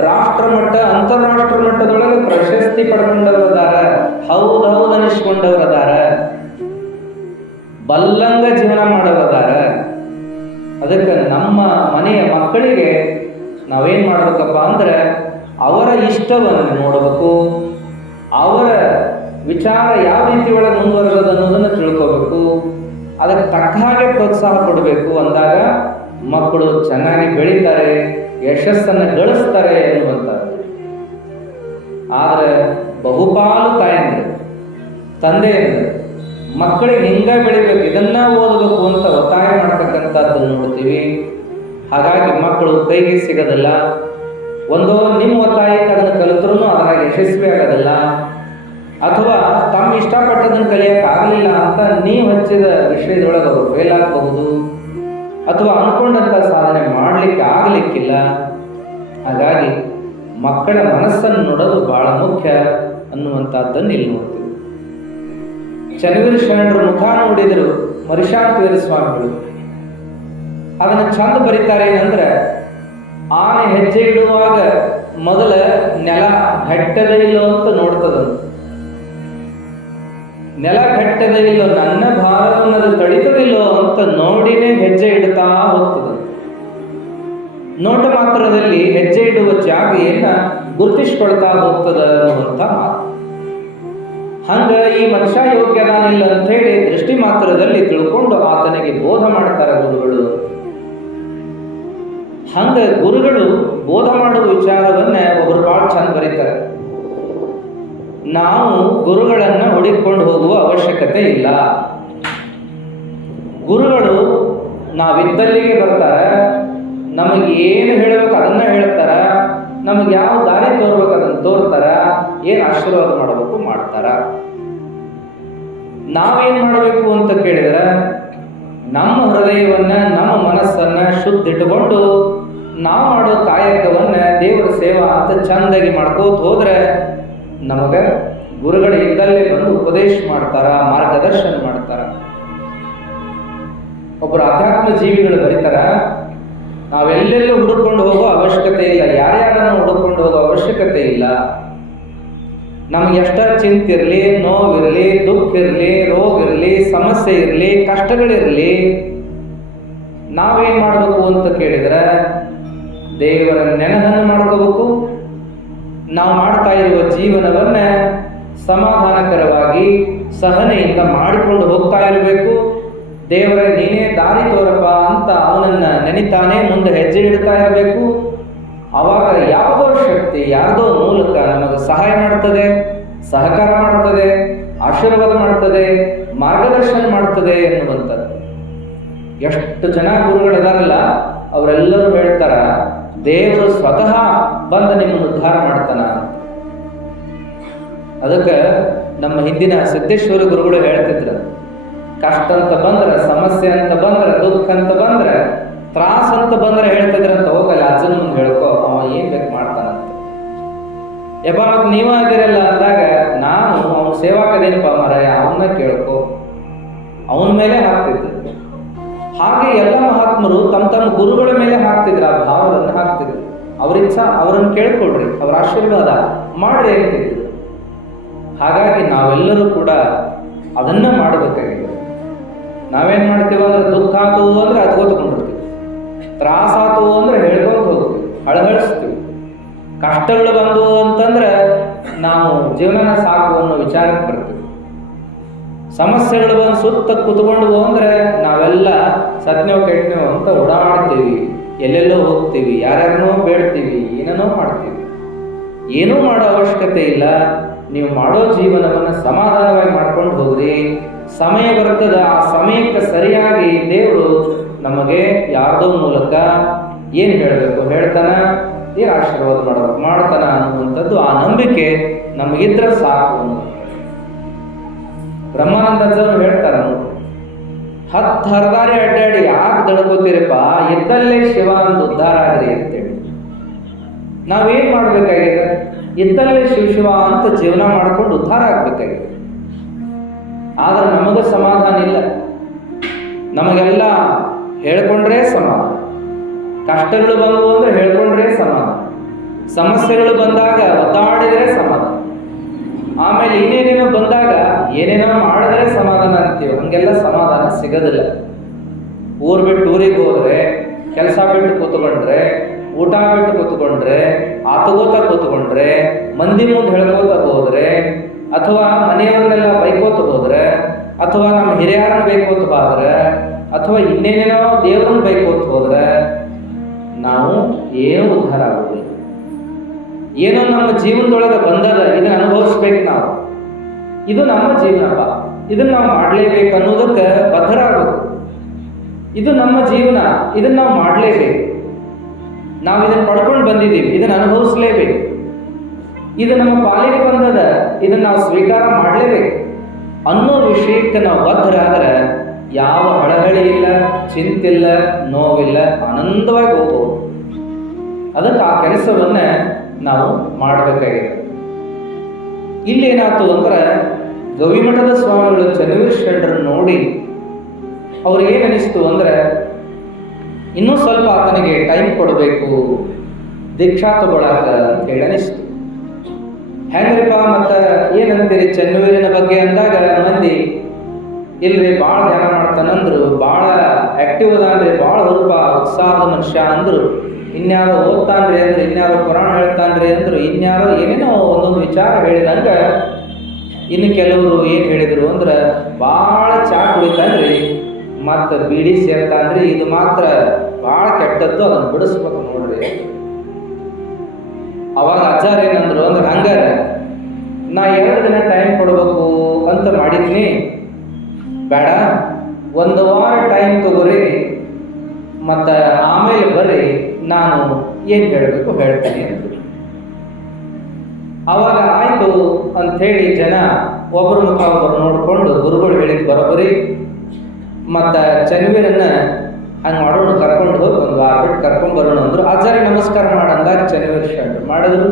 ರಾಷ್ಟ್ರ ಮಟ್ಟ, ಅಂತಾರಾಷ್ಟ್ರ ಮಟ್ಟದೊಳಗೆ ಪ್ರಶಸ್ತಿ ಪಡ್ಕೊಂಡವರದಾರ, ಹೌದು ಅನಿಸ್ಕೊಂಡವರದಾರ, ಬಲ್ಲಂಗ ಜೀವನ ಮಾಡೋರದಾರ. ಅದಕ್ಕೆ ನಮ್ಮ ಮನೆಯ ಮಕ್ಕಳಿಗೆ ನಾವೇನ್ ಮಾಡ್ಬೇಕಪ್ಪ ಅಂದ್ರೆ ಅವರ ಇಷ್ಟವನ್ನು ನೋಡಬೇಕು, ಅವರ ವಿಚಾರ ಯಾವ ರೀತಿ ಒಳಗೆ ಮುಂದುವರೆದ ಅನ್ನೋದನ್ನು ತಿಳ್ಕೋಬೇಕು, ಅದಕ್ಕೆ ತಕ್ಕ ಹಾಗೆ ಪ್ರೋತ್ಸಾಹ ಕೊಡಬೇಕು. ಅಂದಾಗ ಮಕ್ಕಳು ಚೆನ್ನಾಗಿ ಬೆಳೀತಾರೆ, ಯಶಸ್ಸನ್ನು ಗಳಿಸ್ತಾರೆ ಎನ್ನುವಂಥದ್ದು. ಆದರೆ ಬಹುಪಾಲು ತಾಯಂದ್ರೆ, ತಂದೆಯಂದ್ರೆ ಮಕ್ಕಳಿಗೆ ಹಿಂಗ ಬೆಳಿಬೇಕು, ಇದನ್ನ ಓದಬೇಕು ಅಂತ ಒತ್ತಾಯ ಮಾಡ್ತಕ್ಕಂಥದ್ದು ನೋಡ್ತೀವಿ. ಹಾಗಾಗಿ ಮಕ್ಕಳು ಕೈಗೆ ಸಿಗೋದಿಲ್ಲ. ಒಂದು ನಿಮ್ಮ ಒತ್ತಾಯಕ್ಕೆ ಅದನ್ನು ಕಲಿತ್ರೂ ಅದ್ರಾಗ ಯಶಸ್ವಿ ಆಗೋದಿಲ್ಲ, ಅಥವಾ ತಮ್ಮ ಇಷ್ಟಪಟ್ಟದನ್ನು ಕಲಿಯೋಕ್ಕಾಗಲಿಲ್ಲ ಅಂತ ನೀವು ಹಚ್ಚಿದ ವಿಷಯದೊಳಗೆ ಅವರು ಫೇಲ್ ಆಗಬಹುದು, ಅಥವಾ ಅಂದ್ಕೊಂಡಂಥ ಸಾಧನೆ ಮಾಡಲಿಕ್ಕೆ ಆಗಲಿಕ್ಕಿಲ್ಲ. ಹಾಗಾಗಿ ಮಕ್ಕಳ ಮನಸ್ಸನ್ನು ನೋಡೋದು ಬಹಳ ಮುಖ್ಯ ಅನ್ನುವಂಥದ್ದನ್ನು ಇಲ್ಲಿ ನೋಡ್ತೀವಿ. ಚನ್ನವೀರ ಶರಣರು ಮುಖ ನೋಡಿದರು ಮರಿಶಾಂತವೀರ ಸ್ವಾಮಿಗಳು. ಅದನ್ನು ಚಂದ ಬರೀತಾರೆ ಏನಂದ್ರೆ, ಆನೆ ಹೆಜ್ಜೆ ಇಡುವಾಗ ಮೊದಲ ನೆಲ ಘಟ್ಟದ ಇಲ್ಲೋ ಅಂತ ನೋಡ್ತದಂತ. ನೆಲ ಘಟ್ಟದ ಇಲ್ಲೋ, ನನ್ನ ಭಾರವನ್ನು ತಡಿತದಿಲ್ಲೋ ಅಂತ ನೋಡಿನೇ ಹೆಜ್ಜೆ ಇಡ್ತಾ ಹೋಗ್ತದ. ನೋಟ ಮಾತ್ರದಲ್ಲಿ ಹೆಜ್ಜೆ ಇಡುವ ಜಾಗೆಯನ್ನ ಗುರುತಿಸ್ಕೊಳ್ತಾ ಹೋಗ್ತದ ಅನ್ನುವಂಥ ಮಾತು. ಹಂಗ ಈ ಮನುಷ್ಯ ಯೋಗ್ಯದಾನಿಲ್ಲ ಅಂತ ಹೇಳಿ ದೃಷ್ಟಿ ಮಾತ್ರದಲ್ಲಿ ತಿಳ್ಕೊಂಡು ಆತನಿಗೆ ಬೋಧ ಮಾಡ್ತಾರೆ ಗುರುಗಳು. ಹಂಗ ಗುರುಗಳು ಬೋಧ ಮಾಡುವ ವಿಚಾರವನ್ನ ಒಬ್ಬರು ಬಹಳ ಚಂದ ಬರೀತಾರೆ. ನಾವು ಗುರುಗಳನ್ನ ಹುಡುಕಿಕೊಂಡು ಹೋಗುವ ಅವಶ್ಯಕತೆ ಇಲ್ಲ. ಗುರುಗಳು ನಾವಿದ್ದಲ್ಲಿಗೆ ಬರ್ತಾರೆ, ನಮಗೆ ಏನು ಹೇಳಬೇಕು ಅದನ್ನ ಹೇಳ್ತಾರ, ನಮಗೆ ಯಾವ ದಾರಿ ತೋರ್ಬೇಕು ಅದನ್ನು ತೋರ್ತಾರ, ಏನು ಆಶೀರ್ವಾದ ಮಾಡಬೇಕು ಮಾಡ್ತಾರ. ನಾವೇನ್ ಮಾಡಬೇಕು ಅಂತ ಕೇಳಿದ್ರೆ, ನಮ್ಮ ಹೃದಯವನ್ನ, ನಮ್ಮ ಮನಸ್ಸನ್ನ ಶುದ್ಧಿಟ್ಟುಕೊಂಡು ನಾವು ಮಾಡೋ ಕಾಯಕವನ್ನ ದೇವರ ಸೇವಾ ಅಂತ ಚಂದಾಗಿ ಮಾಡ್ಕೋತ ಹೋದ್ರೆ ನಮಗ ಗುರುಗಳು ಇದ್ದಲ್ಲೇ ಬಂದು ಉಪದೇಶ ಮಾಡ್ತಾರ, ಮಾರ್ಗದರ್ಶನ ಮಾಡ್ತಾರ. ಒಬ್ಬರು ಅಧ್ಯಾತ್ಮ ಜೀವಿಗಳು ಬರೀತಾರ, ನಾವೆಲ್ಲೆಲ್ಲೂ ಹುಡುಕೊಂಡು ಹೋಗೋ ಅವಶ್ಯಕತೆ ಇಲ್ಲ, ಯಾರ್ಯಾರನ್ನು ಹುಡುಕೊಂಡು ಹೋಗೋ ಅವಶ್ಯಕತೆ ಇಲ್ಲ. ನಮ್ಗೆ ಎಷ್ಟ ಚಿಂತಿರ್ಲಿ, ನೋವಿರ್ಲಿ, ದುಃಖ ಇರ್ಲಿ, ರೋಗ ಇರ್ಲಿ, ಸಮಸ್ಯೆ ಇರ್ಲಿ, ಕಷ್ಟಗಳಿರ್ಲಿ, ನಾವೇನ್ ಮಾಡಬೇಕು ಅಂತ ಕೇಳಿದ್ರೆ ದೇವರ ನೆನಹನ್ನು ಮಾಡ್ಕೋಬೇಕು. ನಾವು ಮಾಡ್ತಾ ಇರುವ ಜೀವನವನ್ನ ಸಮಾಧಾನಕರವಾಗಿ ಸಹನೆಯಿಂದ ಮಾಡಿಕೊಂಡು ಹೋಗ್ತಾ ಇರಬೇಕು. ದೇವರ ನೀನೇ ದಾರಿ ತೋರಪ್ಪ ಅಂತ ಅವನನ್ನ ನೆನಿತಾನೆ ಮುಂದೆ ಹೆಜ್ಜೆ ಇಡ್ತಾ ಇರಬೇಕು. ಆವಾಗ ಯಾವುದೋ ಶಕ್ತಿ ಯಾರ್ದೋ ಮೂಲಕ ನಮಗೆ ಸಹಾಯ ಮಾಡ್ತದೆ, ಸಹಕಾರ ಮಾಡ್ತದೆ, ಆಶೀರ್ವಾದ ಮಾಡ್ತದೆ, ಮಾರ್ಗದರ್ಶನ ಮಾಡ್ತದೆ ಎನ್ನುವಂಥದ್ದು. ಎಷ್ಟು ಜನ ಗುರುಗಳಿದಾರಲ್ಲ ಅವರೆಲ್ಲರೂ ಹೇಳ್ತಾರ, ದೇವರು ಸ್ವತಃ ಬಂದು ನಿಮ್ಮನ್ನು ಉದ್ಧಾರ ಮಾಡ್ತಾನ. ಅದಕ್ಕೆ ನಮ್ಮ ಹಿಂದಿನ ಸಿದ್ದೇಶ್ವರ ಗುರುಗಳು ಹೇಳ್ತಿದ್ರು, ಕಷ್ಟ ಅಂತ ಬಂದ್ರೆ, ಸಮಸ್ಯೆ ಅಂತ ಬಂದ್ರೆ, ದುಃಖ ಅಂತ ಬಂದ್ರೆ, ತ್ರಾಸ ಅಂತ ಬಂದ್ರೆ ಹೇಳ್ತಿದ್ರಂತ, ಹೋಗಲ್ಲ ಅಜ್ಜನ ಮುಂದೆ ಹೇಳ್ಕೋ, ಅವ ಏನ್ ಬೇಕು ಮಾಡ್ತಾನಂತ. ಯಾವಾಗ ನೀವಾಗಿರಲ್ಲ ಅಂದಾಗ ನಾನು ಅವನ ಸೇವಾಕದೇನಪ್ಪ ಮಾರಾಯ, ಅವನ್ನ ಕೇಳ್ಕೊ, ಅವನ ಮೇಲೆ ಹಾಕ್ತಿದ್ರು. ಹಾಗೆ ಎಲ್ಲ ಮಹಾತ್ಮರು ತಮ್ಮ ತಮ್ಮ ಗುರುಗಳ ಮೇಲೆ ಹಾಕ್ತಿದ್ರು, ಆ ಭಾವವನ್ನು ಹಾಕ್ತಿದ್ರು. ಅವರಿಚ್ಛಾ ಅವರನ್ನು ಕೇಳ್ಕೊಳ್ರಿ, ಅವರ ಆಶೀರ್ವಾದ ಮಾಡ್ರಿ ಅಂತಿದ್ರು. ಹಾಗಾಗಿ ನಾವೆಲ್ಲರೂ ಕೂಡ ಅದನ್ನ ಮಾಡಬೇಕಾಗಿದೆ. ನಾವೇನ್ ಮಾಡ್ತೀವಿ ಅಂದ್ರೆ, ದುಃಖ ಆತು ಅಂದ್ರೆ ಹತ್ಕೋತ್ಕೊಂಡಿರ್ತೀವಿ, ತ್ರಾಸ ಆತು ಅಂದ್ರೆ ಹೇಳ್ಕೊಂತ ಹೋಗ್ತೀವಿ, ಹಳಹಳಿಸ್ತೀವಿ. ಕಷ್ಟಗಳು ಬಂದವು ಅಂತಂದ್ರೆ ನಾವು ಜೀವನ ಸಾಕು ಅನ್ನೋ ವಿಚಾರಕ್ಕೆ ಬರ್ತೀವಿ. ಸಮಸ್ಯೆಗಳು ಬಂದು ಸುತ್ತ ಕುತ್ಕೊಂಡು ಅಂದ್ರೆ ನಾವೆಲ್ಲ ಸತ್ನೇವ್ ಕೆಟ್ಟನೇವ್ ಅಂತ ಓಡಾಡ್ತೀವಿ, ಎಲ್ಲೆಲ್ಲೋ ಹೋಗ್ತೀವಿ, ಯಾರ್ಯಾರನೋ ಬೇಡ್ತೀವಿ, ಏನೇನೋ ಮಾಡ್ತೀವಿ. ಏನೂ ಮಾಡೋ ಅವಶ್ಯಕತೆ ಇಲ್ಲ. ನೀವು ಮಾಡೋ ಜೀವನವನ್ನು ಸಮಾಧಾನವಾಗಿ ಮಾಡ್ಕೊಂಡು ಹೋಗ್ರಿ. ಸಮಯ ಬರ್ತದ, ಆ ಸಮಯಕ್ಕೆ ಸರಿಯಾಗಿ ದೇವರು ನಮಗೆ ಯಾರ್ದೋ ಮೂಲಕ ಏನು ಹೇಳಬೇಕು ಹೇಳ್ತಾನ, ಏನು ಆಶೀರ್ವಾದ ಮಾಡಬೇಕು ಮಾಡ್ತಾನ ಅನ್ನುವಂಥದ್ದು ಆ ನಂಬಿಕೆ ನಮಗಿದ್ರೆ ಸಾಕು. ಬ್ರಹ್ಮಾನಂದಜ್ಜವರು ಹೇಳ್ತಾರ, 10 ಹರದಾರಿ ಅಡ್ಡಾಡಿ ಯಾಕೆ ದಡ್ಕೋತೀರಪ್ಪ, ಇದ್ದಲ್ಲೇ ಶಿವ ಅಂದು ಉದ್ಧಾರ ಆಗ್ರಿ ಅಂತೇಳಿ. ನಾವೇನ್ ಮಾಡ್ಬೇಕಾಗಿದೆ? ಇದ್ದಲ್ಲೇ ಶಿವ ಅಂತ ಜೀವನ ಮಾಡ್ಕೊಂಡು ಉದ್ಧಾರ ಆಗ್ಬೇಕಾಗಿದೆ. ಆದ್ರೆ ನಮಗ ಸಮಾಧಾನ ಇಲ್ಲ. ನಮಗೆಲ್ಲ ಹೇಳ್ಕೊಂಡ್ರೆ ಸಮಾಧಾನ, ಕಷ್ಟಗಳು ಬಂದವು ಅಂದ್ರೆ ಹೇಳ್ಕೊಂಡ್ರೆ ಸಮಾಧಾನ, ಸಮಸ್ಯೆಗಳು ಬಂದಾಗ ಒತ್ತಾಡಿದ್ರೆ ಸಮಾಧಾನ, ಆಮೇಲೆ ಇನ್ನೇನೇನೋ ಬಂದಾಗ ಏನೇನೋ ಮಾಡಿದ್ರೆ ಸಮಾಧಾನ ಅಂತೀವಿ. ಹಂಗೆಲ್ಲ ಸಮಾಧಾನ ಸಿಗೋದಿಲ್ಲ. ಊರ್ ಬಿಟ್ಟು ಊರಿಗೆ ಹೋದ್ರೆ, ಕೆಲಸ ಬಿಟ್ಟು ಕೂತ್ಕೊಂಡ್ರೆ, ಊಟ ಬಿಟ್ಟು ಕೂತ್ಕೊಂಡ್ರೆ, ಆತಗೋತ ಕೂತ್ಕೊಂಡ್ರೆ, ಮಂದಿ ಮುಂದೆ ಹೇಳ್ಕೋತ ಹೋದ್ರೆ, ಅಥವಾ ಮನೆಯವ್ರನ್ನೆಲ್ಲ ಬೈಕೋತ ಹೋದ್ರೆ, ಅಥವಾ ನಮ್ಮ ಹಿರಿಯರನ್ನ ಬೈಕೋತ ಹೋದ್ರೆ, ಅಥವಾ ಇನ್ನೇನೇನೋ ದೇವ್ರನ್ನ ಬೈಕೋತ ಹೋದ್ರೆ ನಾವು ಏನೂ ಉದ್ಧಾರ ಆಗೋದಿಲ್ಲ. ಏನೋ ನಮ್ಮ ಜೀವನದೊಳಗೆ ಬಂದದ, ಇದನ್ನ ಅನುಭವಿಸ್ಬೇಕು ನಾವು. ಇದು ನಮ್ಮ ಜೀವನಪ್ಪ, ಇದನ್ನ ನಾವು ಮಾಡ್ಲೇಬೇಕು ಅನ್ನೋದಕ್ಕೆ ಬದ್ಧರಾಗಬೇಕು. ಇದು ನಮ್ಮ ಜೀವನ, ಇದನ್ನ ನಾವು ಮಾಡ್ಲೇಬೇಕು. ನಾವು ಇದನ್ನ ಪಡ್ಕೊಂಡು ಬಂದಿದ್ದೀವಿ, ಇದನ್ನ ಅನುಭವಿಸ್ಲೇಬೇಕು. ಇದು ನಮ್ಮ ಪಾಲಿಗೆ ಬಂದದ, ಇದನ್ನ ನಾವು ಸ್ವೀಕಾರ ಮಾಡಲೇಬೇಕು ಅನ್ನೋ ವಿಷಯಕ್ಕೆ ನಾವು ಬದ್ಧರಾದ್ರೆ ಯಾವ ಹಳಹಳಿ ಇಲ್ಲ, ಚಿಂತಿಲ್ಲ, ನೋವಿಲ್ಲ, ಆನಂದವಾಗಿ ಹೋಗ್ಬೋದು. ಅದಕ್ಕೆ ಆ ಕೆಲಸವನ್ನ ನಾವು ಮಾಡಬೇಕಾಗಿದೆ. ಇಲ್ಲೇನಾಯ್ತು ಅಂದ್ರೆ, ಗವಿಮಠದ ಸ್ವಾಮಿಗಳು ಚನ್ನವೀರ ಶರಣರನ್ನು ನೋಡಿ ಅವ್ರಿಗೆ ಏನಿಸ್ತು ಅಂದ್ರೆ, ಇನ್ನೂ ಸ್ವಲ್ಪ ಆತನಿಗೆ ಟೈಮ್ ಕೊಡಬೇಕು, ದೀಕ್ಷಾ ತಗೊಳಕ ಅಂತ ಹೇಳಿ ಅನಿಸ್ತು. ಹೆಂಗ್ರಿಪ್ಪ ಮತ್ತೆ ಏನಂತೀರಿ ಚನ್ನವೀರನ ಬಗ್ಗೆ ಅಂದಾಗ ಮಂದಿ ಇಲ್ರಿ ಭಾಳ ಧ್ಯಾನ ಮಾಡ್ತಾನಂದ್ರು, ಭಾಳ ಆಕ್ಟಿವ್ ಅದಾನ್ರಿ, ಭಾಳ ಹುರುಪ ಉತ್ಸಾಹದ ಮನುಷ್ಯ ಅಂದ್ರು. ಇನ್ಯಾರೋ ಓದ್ತಾನ್ರಿ ಅಂದ್ರೆ, ಇನ್ಯಾರೋ ಪುರಾಣ ಹೇಳ್ತಾನ್ರಿ ಅಂದ್ರು, ಇನ್ಯಾರೋ ಏನೇನೋ ಒಂದೊಂದು ವಿಚಾರ ಹೇಳಿದಂಗ. ಇನ್ನು ಕೆಲವರು ಏನು ಹೇಳಿದ್ರು ಅಂದ್ರೆ, ಭಾಳ ಚಾ ಕುಡಿತಾನ್ರಿ, ಮತ್ತು ಬೀಡಿ ಸೇರ್ತಾನ್ರಿ, ಇದು ಮಾತ್ರ ಭಾಳ ಕೆಟ್ಟದ್ದು, ಅದನ್ನು ಬಿಡಿಸ್ಬೇಕು ನೋಡ್ರಿ. ಅವಾಗ ಅಜ್ಜಾರ ಏನಂದ್ರು ಅಂದ್ರೆ, ಹಂಗಾರ ನಾ 2 ದಿನ ಟೈಮ್ ಕೊಡ್ಬೇಕು ಅಂತ ಮಾಡಿದ್ನಿ, ಬೇಡ 1 ವಾರ ಟೈಮ್ ತಗೋರಿ, ಮತ್ತು ಆಮೇಲೆ ಬರ್ರಿ, ನಾನು ಏನು ಹೇಳಬೇಕು ಹೇಳ್ತೀನಿ ಅಂತ. ಅವಾಗ ಆಯಿತು ಅಂಥೇಳಿ ಜನ ಒಬ್ಬರ ಮುಖ ಒಬ್ಬರು ನೋಡಿಕೊಂಡು ಗುರುಗಳು ಹೇಳಿದ ಬರೋಬ್ಬರಿ ಮತ್ತು ಚನ್ವೀರನ್ನ ಹಂಗೆ ಮಾಡೋಣ ಕರ್ಕೊಂಡು ಹೋಗಿ ಒಂದು ವಾರ ಬಿಟ್ಟು ಕರ್ಕೊಂಡು ಬರೋಣ ಅಂದರು. ಅಜ್ಜರಿಗೆ ನಮಸ್ಕಾರ ಮಾಡಂದಾಗ ಚನ್ವೀರ್ ಶರಣರು ಮಾಡಿದ್ರು.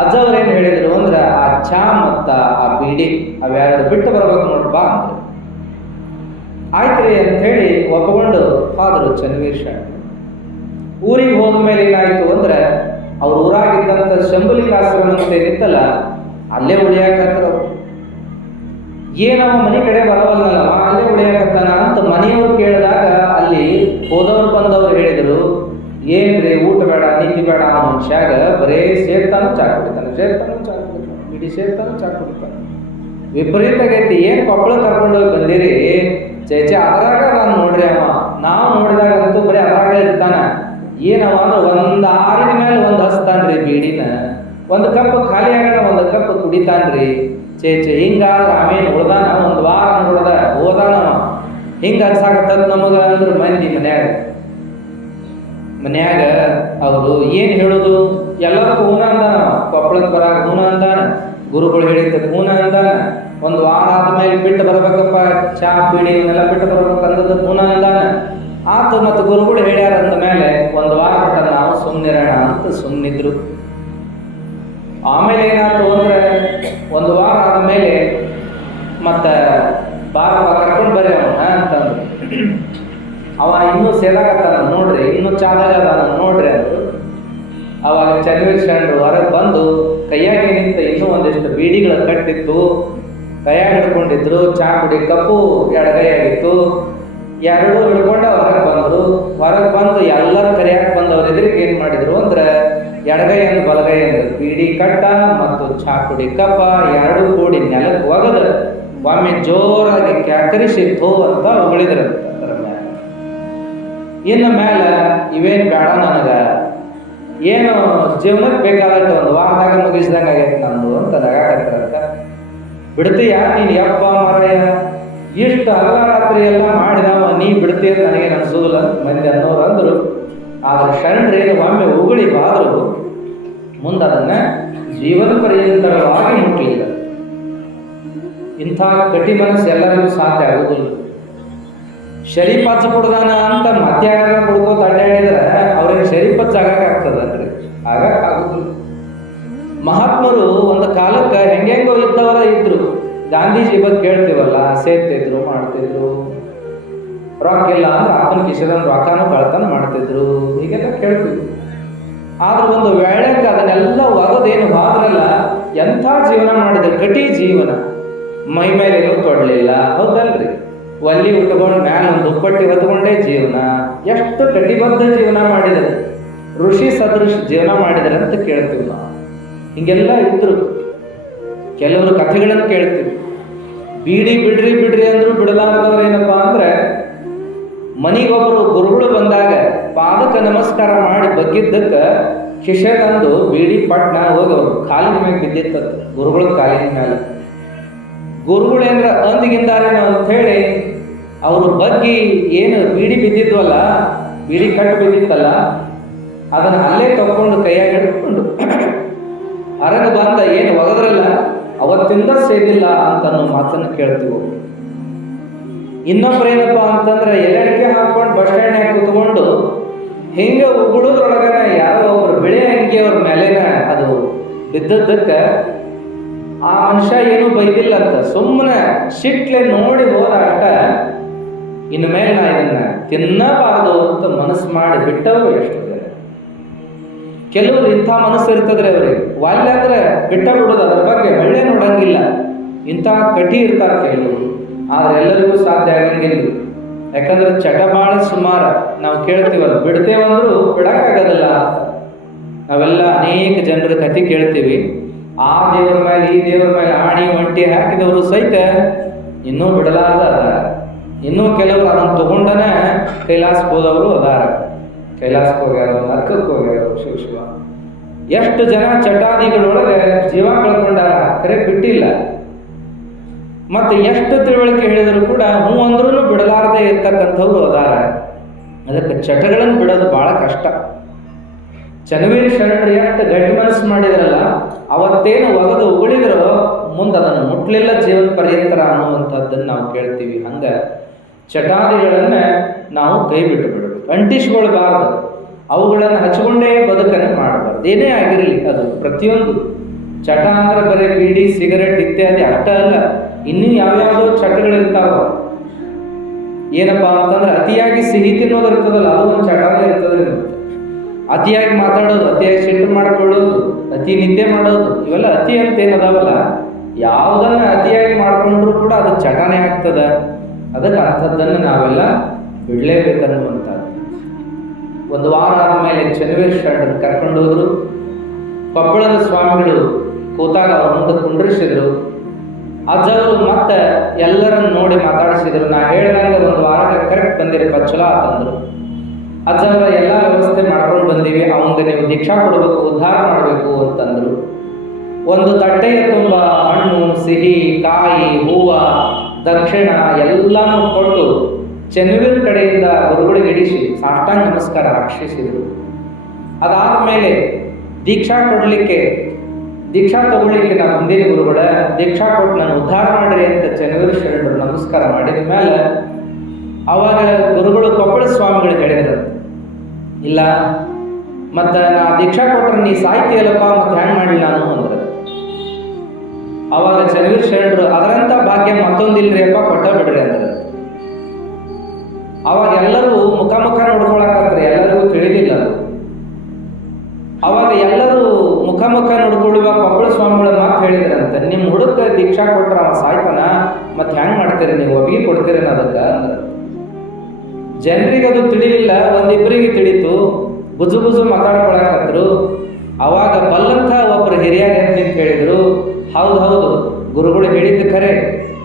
ಅಜ್ಜ ಅವ್ರೇನು ಹೇಳಿದರು ಅಂದ್ರೆ ಆ ಚಾ ಮತ್ತು ಆ ಬೀಡಿ ಅವೆರಡು ಬಿಟ್ಟು ಬರ್ಬೇಕು ನೋಡ್ಬಾ ಅಂದರು. ಆಯ್ತ್ರಿ ಅಂಥೇಳಿ ಒಪ್ಕೊಂಡು ಹೋದರು ಚನ್ವೀರ್ ಶರಣರು. ಊರಿಗೆ ಹೋದ ಮೇಲೆ ಏನಾಯಿತು ಅಂದ್ರೆ ಅವ್ರ ಊರಾಗಿದ್ದಂಥ ಶಂಭುಲಿಂಗಾಶ್ರಮ ಅಂತ ಏನಿತ್ತಲ್ಲ ಅಲ್ಲೇ ಉಳಿಯಾಕತ್ತರು. ಏನವ ಮನೆ ಕಡೆ ಬರವಲ್ಲವ ಅಲ್ಲೇ ಉಳಿಯಾಕತ್ತಾನ ಅಂತ ಮನೆಯವ್ರು ಕೇಳಿದಾಗ ಅಲ್ಲಿ ಹೋದವ್ರು ಬಂದವ್ರು ಹೇಳಿದರು, ಏನ್ರಿ ಊಟ ಬೇಡ ನೀತಿ ಬೇಡ ಆ ಮನುಷ್ಯಾಗ ಬರೇ ಸೇರ್ತಾನು ಚಾ ಕುಡಿತಾನೆ, ಸೇರ್ತಾನು ಚಾ ಕುಡಿತಾನೆ, ಇಡೀ ಸೇರ್ತಾನು ಚಾ ಕುಡಿತಾನೆ. ವಿಪರೀತ ಆಗೈತಿ. ಏನು ಕೊಪ್ಪಳ ಕರ್ಕೊಂಡೋಗಿ ಬಂದಿರಿ ಚೇಚೆ ಅದ್ರಾಗ ನಾನು ನೋಡ್ರಿ ಅವ ನಾವು ನೋಡಿದಾಗಂತೂ ಬರೀ ಅದ್ರಾಗ ಇರ್ತಾನ. ಏನವ ಅಂದ್ರೆ ಒಂದು ಆರಿದ ಮೇಲೆ ಒಂದು ಹಸ್ತಾನ್ರಿ ಬೀಡಿನ, ಒಂದು ಕಪ್ ಖಾಲಿ ಆಗೋಣ ಒಂದು ಕಪ್ ಕುಡಿತಾನ್ರಿ. ಚೇಚೆ ಹಿಂಗಾದ್ರೆ ಆಮೇಲೆ ಉಳ್ದಾನ ಒಂದು ವಾರ ನೋಡ್ದ ಹೋದಾನವ ಹಿಂಗೆ ಅನ್ಸಾಕತ್ತದ ನಮಗೆ ಅಂದ್ರೆ ಮಂದಿ ಮನ್ಯಾಗ ಅವರು ಏನು ಹೇಳೋದು ಎಲ್ಲರಿಗೂ ಹೂನ ಅಂದಾನ. ಕೊಪ್ಪಳಕ್ಕೆ ಬರಾಗ ಹೂನ ಅಂದಾನ, ಗುರುಗಳು ಹೇಳಿದ್ದ ಹೂನ ಅಂದಾನ. ಒಂದು ವಾರ ಆದ್ಮೇಲೆ ಬಿಟ್ಟು ಬರ್ಬೇಕಪ್ಪ ಚಾ ಬೀಡಿ ಇವನ್ನೆಲ್ಲ ಬಿಟ್ಟು ಬರ್ಬೇಕು ಅಂದದ್ದು ಹೂನ ಅಂದಾನ. ಆತು ಮತ್ತು ಗುರುಗಳು ಹೇಳ್ಯಾರ ಅಂದ ಮೇಲೆ ಒಂದು ವಾರ ಬಿಟ್ಟ ನಾವು ಸುಮ್ಮನಿರೋಣ ಅಂತ ಸುಮ್ಮನಿದ್ರು. ಆಮೇಲೆ ಏನಾಯ್ತು ಅಂದ್ರೆ ಒಂದು ವಾರ ಆದಮೇಲೆ ಮತ್ತು ಬಾರಪ್ಪ ಕರ್ಕೊಂಡು ಬರ್ರಿ ಅವನ ಅಂತಂದ್ರು. ಅವ ಇನ್ನೂ ಸೇಲಾಗತ್ತಾನ ನೋಡ್ರಿ, ಇನ್ನೂ ಚಾದಾಗ ಅದಾನ ನೋಡ್ರಿ ಅಂದರು. ಅವಾಗ ಚನ್ವೀರ್ ಶರಣರು ಹೊರಗೆ ಬಂದು ಕೈಯಾಗ ನಿಂತ ಇನ್ನೂ ಒಂದಿಷ್ಟು ಬೀಡಿಗಳ ಕಟ್ಟಿತ್ತು, ಕೈಯಾಗ ಹಿಡ್ಕೊಂಡಿದ್ರು. ಚಾ ಕುಡಿ ಕಪ್ಪು ಎಡಗೈಯಾಗಿತ್ತು, ಎರಡೂ ಹಿಡ್ಕೊಂಡು ಹೊರಗೆ ಬಂದರು. ಹೊರಗೆ ಬಂದು ಎಲ್ಲರೂ ಕರಿಯಾಕೆ ಬಂದವ್ರು ಎದುರಿಗೆ ಏನು ಮಾಡಿದ್ರು ಅಂದ್ರೆ ಎಡಗೈ ಅಂದ್ ಬಲಗೈ ಅಂದ್ರು ಬೀಡಿ ಕಟ್ಟ ಮತ್ತು ಚಾ ಕುಡಿ ಕಪ್ಪ ಎರಡೂ ಕೂಡಿ ನೆಲಕ್ಕೆ ಒಗದ ಒಮ್ಮೆ ಜೋರಾಗಿ ಕ್ಯಾಕರಿಸಿ ಥೋ ಅಂತ ಉಳಿದ್ರು. ಅದರ ಮೇಲೆ ಇನ್ನು ಮೇಲೆ ಇವೇನು ಬೇಡ ನನಗೆ, ಏನು ಜೀವನಕ್ಕೆ ಬೇಕಾದಟ್ಟು ಒಂದು ವಾರದಾಗ ಮುಗಿಸ್ದಂಗೆ ಆಗೈತೆ ನಂದು ಅಂತ ನಗಾಕತ್ತಾರ. ಬಿಡ್ತೀಯ ನೀನು ಯಪ್ಪ ಮಾರಾಯ, ಇಷ್ಟು ಹಗಲ ರಾತ್ರಿ ಎಲ್ಲ ಮಾಡಿದವ ನೀ ಬಿಡ್ತೀಯ ನನಗೆ ಅನ್ಸೋದಿಲ್ಲ ಮಂದಿ ಅನ್ನೋರು ಅಂದರು. ಆದ್ರೆ ಶರಣರೇನು ಒಮ್ಮೆ ಉಗುಳಿ ಬಾದ್ರು ಮುಂದೆ ಅದನ್ನು ಜೀವನ ಪರ್ಯಂತರವಾಗಿ ಮುಟ್ಟಲಿಲ್ಲ. ಇಂಥ ಕಟಿ ಮನಸ್ಸು ಎಲ್ಲರಿಗೂ ಸಾಧ್ಯ ಆಗುವುದಿಲ್ಲ. ಶರೀಫ್ ಹಚ್ಚ ಕೊಡ್ದಾನ ಅಂತ ಮಧ್ಯಾಹ್ನ ಕುಡ್ಕೋತ ಅಡ್ಡಾಡಿದ್ರೆ ಅವ್ರಿಗೆ ಶರೀಫ್ ಹಚ್ಚ ಆಗಕ್ಕಾಗ್ತದಲ್ರಿ, ಆಗಕ್ಕಾಗುದಿಲ್ಲ. ಮಹಾತ್ಮರು ಒಂದು ಕಾಲಕ್ಕೆ ಹೆಂಗೆಂಗೋ ಇದ್ದವರ ಇದ್ರು. ಗಾಂಧೀಜಿ ಬಗ್ಗೆ ಕೇಳ್ತೀವಲ್ಲ, ಸೇರ್ತಿದ್ರು, ಮಾಡ್ತಿದ್ರು, ರೊಕ್ಕ ಇಲ್ಲ ಅಂದ್ರೆ ಆತನ ಕಿಶದನ್ ರೊಕ್ಕನೂ ಕಳ್ತನ ಮಾಡ್ತಿದ್ರು, ಹೀಗೆಲ್ಲ ಕೇಳ್ತಿದ್ರು. ಆದ್ರೆ ಒಂದು ವೇಳೆಗೆ ಅದನ್ನೆಲ್ಲ ಒಗದೇನು ಹೋದ್ರಲ್ಲ, ಎಂಥ ಜೀವನ ಮಾಡಿದ್ರು, ಕಟಿ ಜೀವನ. ಮೈ ಮೇಲೇನು ತೊಡಲಿಲ್ಲ, ಹೌದಲ್ರಿ? ಒಲ್ಲಿ ಉಟ್ಕೊಂಡು ಮ್ಯಾಲ ಒಂದು ದುಪ್ಪಟ್ಟಿ ಹೊತ್ಕೊಂಡೇ ಜೀವನ. ಎಷ್ಟು ಕಟಿಬದ್ಧ ಜೀವನ ಮಾಡಿದರು, ಋಷಿ ಸದೃಶ ಜೀವನ ಮಾಡಿದರೆ ಅಂತ ಕೇಳ್ತೀವಿ ನಾವು. ಹಿಂಗೆಲ್ಲ ಇದ್ರು. ಕೆಲವರು ಕಥೆಗಳನ್ನು ಕೇಳ್ತೀವಿ. ಬೀಡಿ ಬಿಡ್ರಿ ಬಿಡ್ರಿ ಅಂದ್ರು ಬಿಡಲಾರದವ್ರು ಏನಪ್ಪ ಅಂದ್ರೆ ಮನಿಗೊಬ್ಬರು ಗುರುಗಳು ಬಂದಾಗ ಪಾದಕ್ಕೆ ನಮಸ್ಕಾರ ಮಾಡಿ ಬಗ್ಗಿದ್ದಕ್ಕೆ ಕಿಶೆದಂದು ಬೀಡಿ ಪಟ್ನ ಹೋಗವರು ಕಾಲಿನ ಮೇಲೆ ಬಿದ್ದಿತ್ತ, ಗುರುಗಳ ಕಾಲಿನ ಮೇಲೆ. ಗುರುಗಳೇಂದ್ರ ಅಂದಿಗಿಂದಾರೇನೋ ಅಂತ ಹೇಳಿ ಅವರು ಬಗ್ಗಿ ಏನು ಬೀಡಿ ಬಿದ್ದಿದ್ವಲ್ಲ, ಬೀಡಿ ಕಟ್ಟು ಬಿದ್ದಿತ್ತಲ್ಲ, ಅದನ್ನು ಅಲ್ಲೇ ತಗೊಂಡು ಕೈಯಾಗಿ ಹಿಡ್ಕೊಂಡು ಹೊರಗೆ ಬಂದ ಏನು ಒಗದ್ರಲ್ಲ ಅವತ್ತಿಂದ ಸೇರಿಲ್ಲ ಅಂತ ಅನ್ನೋ ಮಾತನ್ನು ಕೇಳ್ತೀವಿ. ಇನ್ನೊಬ್ರೇನಪ್ಪ ಅಂತಂದ್ರೆ ಎಲ್ಲಡಿಕೆ ಹಾಕೊಂಡು ಬಸ್ ಸ್ಟ್ಯಾಂಡ್ನಾಗ ಕೂತ್ಕೊಂಡು ಹಿಂಗೆ ಉಗುಳೋದ್ರೊಳಗನ ಯಾರೋ ಒಬ್ರು ಬಿಳೆ ಅಂಗಿಯವ್ರ ಮೇಲೆನ ಅದು ಬಿದ್ದದ್ದಕ್ಕೆ ಆ ಮನುಷ್ಯ ಏನೂ ಬೈದಿಲ್ಲ ಅಂತ ಸುಮ್ಮನೆ ಸಿಟ್ಲೆ ನೋಡಿ ಹೋದಾಟ ಇನ್ನು ಮೇಲೆ ನಾ ಇದನ್ನ ತಿನ್ನಬಾರದು ಅಂತ ಮನಸ್ಸು ಮಾಡಿ ಬಿಟ್ಟವರು ಎಷ್ಟು ಜನ. ಕೆಲವರು ಇಂಥ ಮನಸ್ಸು ಇರ್ತದ್ರೆ ಅವ್ರಿಗೆ ವಾಲ್ಯ ಅಂದ್ರೆ ಬಿಟ್ಟ ಬಿಡೋದು, ಅದ್ರ ಬಗ್ಗೆ ಒಳ್ಳೆ ನೋಡಂಗಿಲ್ಲ. ಇಂಥ ಕಠಿ ಇರ್ತಾರೆ ಕೆಲವರು. ಆದ್ರೆ ಎಲ್ಲರಿಗೂ ಸಾಧ್ಯ ಆಗಂಗಿಲ್ಲ. ಯಾಕಂದ್ರೆ ಚಟ ಭಾಳ ಸುಮಾರು ನಾವು ಕೇಳ್ತೀವಲ್ಲ, ಬಿಡ್ತೇವಂದ್ರು ಬಿಡಕ್ಕಾಗೋದಿಲ್ಲ. ನಾವೆಲ್ಲ ಅನೇಕ ಜನರ ಕಥೆ ಕೇಳ್ತೀವಿ. ಆ ದೇವರ ಮೇಲೆ ಈ ದೇವರ ಮೇಲೆ ಆಣಿ ಒಂಟಿ ಹಾಕಿದವರು ಸಹಿತ ಇನ್ನೂ ಬಿಡಲಾರದ ಅದಾರ. ಇನ್ನೂ ಕೆಲವರು ಅದನ್ನು ತಗೊಂಡನೇ ಕೈಲಾಸಕ್ಕೆ ಹೋದವರು ಅದಾರ. ಕೈಲಾಸಕ್ಕೆ ಹೋಗ್ಯಾರ, ನರ್ಕಕ್ಕೆ ಹೋಗ್ಯಾರ. ಶಿವ ಎಷ್ಟು ಜನ ಚಟಾದಿಗಳೊಳಗೆ ಜೀವ ಕಳ್ಕೊಂಡಾರ, ಕರೆ ಬಿಟ್ಟಿಲ್ಲ. ಮತ್ತೆ ಎಷ್ಟು ತಿಳುವಳಿಕೆ ಹೇಳಿದ್ರು ಕೂಡ ಹ್ಞೂ ಅಂದ್ರೂ ಬಿಡಲಾರದೆ ಇರ್ತಕ್ಕಂಥವ್ರು ಅದಾರ. ಅದಕ್ಕೆ ಚಟಗಳನ್ನು ಬಿಡೋದು ಬಹಳ ಕಷ್ಟ. ಚನ್ನವೀರ ಶರಣರು ಎಷ್ಟು ಗಟ್ಟಿ ಮನಸ್ಸು ಮಾಡಿದ್ರಲ್ಲ, ಅವತ್ತೇನು ಒಗದು ಉಗುಳಿದ್ರು ಮುಂದೆ ಅದನ್ನು ಮುಟ್ಲಿಲ್ಲ ಜೀವನ ಪರ್ಯಂತರ ಅನ್ನುವಂಥದ್ದನ್ನು ನಾವು ಕೇಳ್ತೀವಿ. ಹಂಗೆ ಚಟಾದಿಗಳನ್ನು ನಾವು ಕೈ ಬಿಟ್ಟು ಬಿಡಬೇಕು, ಅಂಟಿಸ್ಕೊಳ್ಬಾರ್ದು, ಅವುಗಳನ್ನು ಹಚ್ಕೊಂಡೇ ಬದುಕನ್ನು ಮಾಡಬಾರ್ದು. ಏನೇ ಆಗಿರಲಿ ಅದು ಪ್ರತಿಯೊಂದು ಚಟ ಅಂದ್ರೆ ಬರೀ ಬೀಡಿ ಸಿಗರೆಟ್ ಇತ್ಯಾದಿ ಅಷ್ಟ ಅಲ್ಲ, ಇನ್ನೂ ಯಾವ್ಯಾವುದೋ ಚಟಗಳಿರ್ತಾವ. ಏನಪ್ಪಾ ಅಂತಂದ್ರೆ ಅತಿಯಾಗಿ ಸಿಹಿ ತಿನ್ನೋದು ಇರ್ತದಲ್ಲ, ಅದು ಒಂದು ಚಟನೇ ಇರ್ತದೆ. ಅತಿಯಾಗಿ ಮಾತಾಡೋದು, ಅತಿಯಾಗಿ ಸಿಟ್ಟು ಮಾಡಿಕೊಳ್ಳೋದು, ಅತಿ ನಿದ್ದೆ ಮಾಡೋದು, ಇವೆಲ್ಲ ಅತಿ ಅಂತ ಏನದಾವಲ್ಲ, ಯಾವುದನ್ನ ಅತಿಯಾಗಿ ಮಾಡ್ಕೊಂಡ್ರು ಕೂಡ ಅದು ಚಟನೆ ಆಗ್ತದ. ಅದಕ್ಕೆ ಅಂಥದ್ದನ್ನು ನಾವೆಲ್ಲ ಬಿಡಲೇಬೇಕನ್ನುವಂಥದ್ದು. ಒಂದು ವಾರ ಆದಮೇಲೆ ಚನ್ನವೀರ ಶರಣರನ್ನು ಕರ್ಕೊಂಡು ಹೋದ್ರು. ಕೊಪ್ಪಳದ ಸ್ವಾಮಿಗಳು ಕೂತಾಗ ಅವ್ರ ಮುಂದೆ ಕುಂಡ್ರಿಸಿದ್ರು. ಅಜ್ಜವರು ಮತ್ತೆ ಎಲ್ಲರನ್ನು ನೋಡಿ ಮಾತಾಡಿಸಿದ್ರು. ನಾ ಹೇಳ್ದಂಗೆ ಒಂದು ವಾರಕ್ಕೆ ಕರೆಕ್ಟ್ ಬಂದಿರಪ್ಪ, ಚಲೋ ಆತಂದ್ರು. ಅಜ್ಜವರ ಎಲ್ಲ ವ್ಯವಸ್ಥೆ ಮಾಡ್ಕೊಂಡು ಬಂದೀವಿ, ಅವಂಗೆ ನೀವು ದೀಕ್ಷಾ ಕೊಡಬೇಕು, ಉದ್ಧಾರ ಮಾಡಬೇಕು ಅಂತಂದ್ರು. ಒಂದು ತಟ್ಟೆಯ ತುಂಬ ಹಣ್ಣು, ಸಿಹಿ, ಕಾಯಿ, ಹೂವ, ದಕ್ಷಿಣ ಎಲ್ಲನೂ ಕೊಟ್ಟು ಚನ್ನವೀರ ಕಡೆಯಿಂದ ಗುರುಗಳಿಗೆ ಇಡಿಸಿ ಸಾಷ್ಟಾಂಗ ನಮಸ್ಕಾರ ರಕ್ಷಿಸಿದರು. ಅದಾದಮೇಲೆ ದೀಕ್ಷಾ ಕೊಡಲಿಕ್ಕೆ, ದೀಕ್ಷಾ ತಗೊಳ್ಳಿಕ್ಕೆ ನಮ್ಮ ಮುಂದಿನ ಗುರುಗಳ ದೀಕ್ಷಾ ಕೊಟ್ಟು ನಾನು ಉದ್ಧಾರ ಮಾಡಿರಿ ಅಂತ ಚನ್ನವೀರ ಶರಣರು ನಮಸ್ಕಾರ ಮಾಡಿದ ಮೇಲೆ ಅವಾಗ ಗುರುಗಳು ಕೊಪ್ಪಳ ಸ್ವಾಮಿಗಳು ಹೇಳಿದರು, ಇಲ್ಲ ಮತ್ತು ನಾ ದೀಕ್ಷಾ ಕೊಟ್ಟರೆ ನೀ ಸಾಯ್ತೀಯಲ್ಲಪ್ಪ, ಮತ್ತೆ ಹ್ಯಾಂಗೆ ಮಾಡಲಿ ನಾನು ಅಂದ್ರೆ. ಅವಾಗ ಚನ್ನವೀರ ಶರಣರು ಅದರಂಥ ಭಾಗ್ಯ ಮತ್ತೊಂದಿಲ್ರಿ ಅಪ್ಪ, ಕೊಟ್ಟ ಬಿಡ್ರಿ ಅಂದ್ರೆ. ಅವಾಗ ಎಲ್ಲರೂ ಮುಖ ನೋಡ್ಕೊಳಕತ್ರಿ, ಎಲ್ಲರಿಗೂ ತಿಳಿದಿಲ್ಲ ಅದು. ಅವಾಗ ಎಲ್ಲರೂ ಮುಖ ನೋಡ್ಕೊಳ್ಳುವಾಗ ಕೊಪ್ಪಳ ಸ್ವಾಮಿಗಳ ಮಾತು ಹೇಳಿದ್ರಂತೆ, ನಿಮ್ಮ ಹುಡುಗ ದೀಕ್ಷಾ ಕೊಟ್ರ ಅವ ಸಾಯ್ತಾನ, ಮತ್ತೆ ಹೆಂಗ್ ಮಾಡ್ತೀರಿ ನೀವು, ಒಪ್ಪಿಗೆ ಕೊಡ್ತೀರೇನ ಅದಕ್ಕೆ ಅಂದ್ರೆ. ಜನರಿಗೆ ಅದು ತಿಳಿಲಿಲ್ಲ, ಒಂದಿಬ್ಬರಿಗೆ ತಿಳಿತು, ಬುಜು ಮಾತಾಡ್ಕೊಳಕತ್ರು. ಅವಾಗ ಬಲ್ಲಂಥ ಒಬ್ಬರು ಹಿರಿಯರು ಅಂತ ಹೇಳಿದ್ರು, ಹೌದು ಗುರುಗಳು ಹೇಳಿದ್ದು ಖರೆ,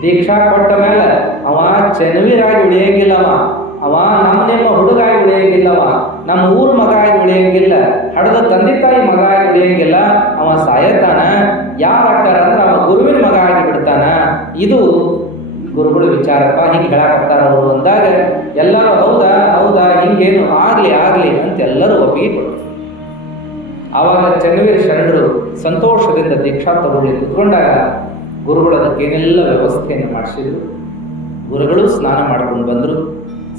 ದೀಕ್ಷಾ ಕೊಟ್ಟ ಮೇಲೆ ಅವ ಚನ್ನವೀರಾಗಿ ಉಳಿಯಂಗಿಲ್ಲವ, ಅವ ನಿಮ್ಮ ಹುಡುಗಾಗಿ ಉಳಿಯಂಗಿಲ್ಲವ, ನಮ್ಮ ಊರ ಮಗ ಆಗಿ ಉಳಿಯಂಗಿಲ್ಲ, ಹಡದ ತಂದೆ ತಾಯಿ ಮಗ ಆಗಿ ಉಳಿಯಂಗಿಲ್ಲ, ಅವ ಸಾಯತಾನ. ಯಾರು ಆಗ್ತಾರ ಅಂದ್ರೆ ಅವ ಗುರುವಿನ ಮಗ ಆಗಿ ಬಿಡ್ತಾನ. ಇದು ಗುರುಗಳು ವಿಚಾರಪ್ಪ, ಹಿಂಗೆ ಹೇಳಾಕತ್ತಾರ ಅವರು ಅಂದಾಗ ಎಲ್ಲರೂ ಹೌದಾ ಹಿಂಗೇನು ಆಗ್ಲಿ ಅಂತ ಎಲ್ಲರೂ ಒಪ್ಪಿಗೆ ಕೊಟ್ಟರು. ಆವಾಗ ಚನ್ನವೀರ ಶರಣರು ಸಂತೋಷದಿಂದ ದೀಕ್ಷಾ ತಗೊಳ್ಳಿ ಕುತ್ಕೊಂಡಾಗ ಗುರುಗಳು ಅದಕ್ಕೇನೆಲ್ಲ ವ್ಯವಸ್ಥೆಯನ್ನು ಮಾಡಿಸಿದ್ರು. ಗುರುಗಳು ಸ್ನಾನ ಮಾಡ್ಕೊಂಡು ಬಂದರು.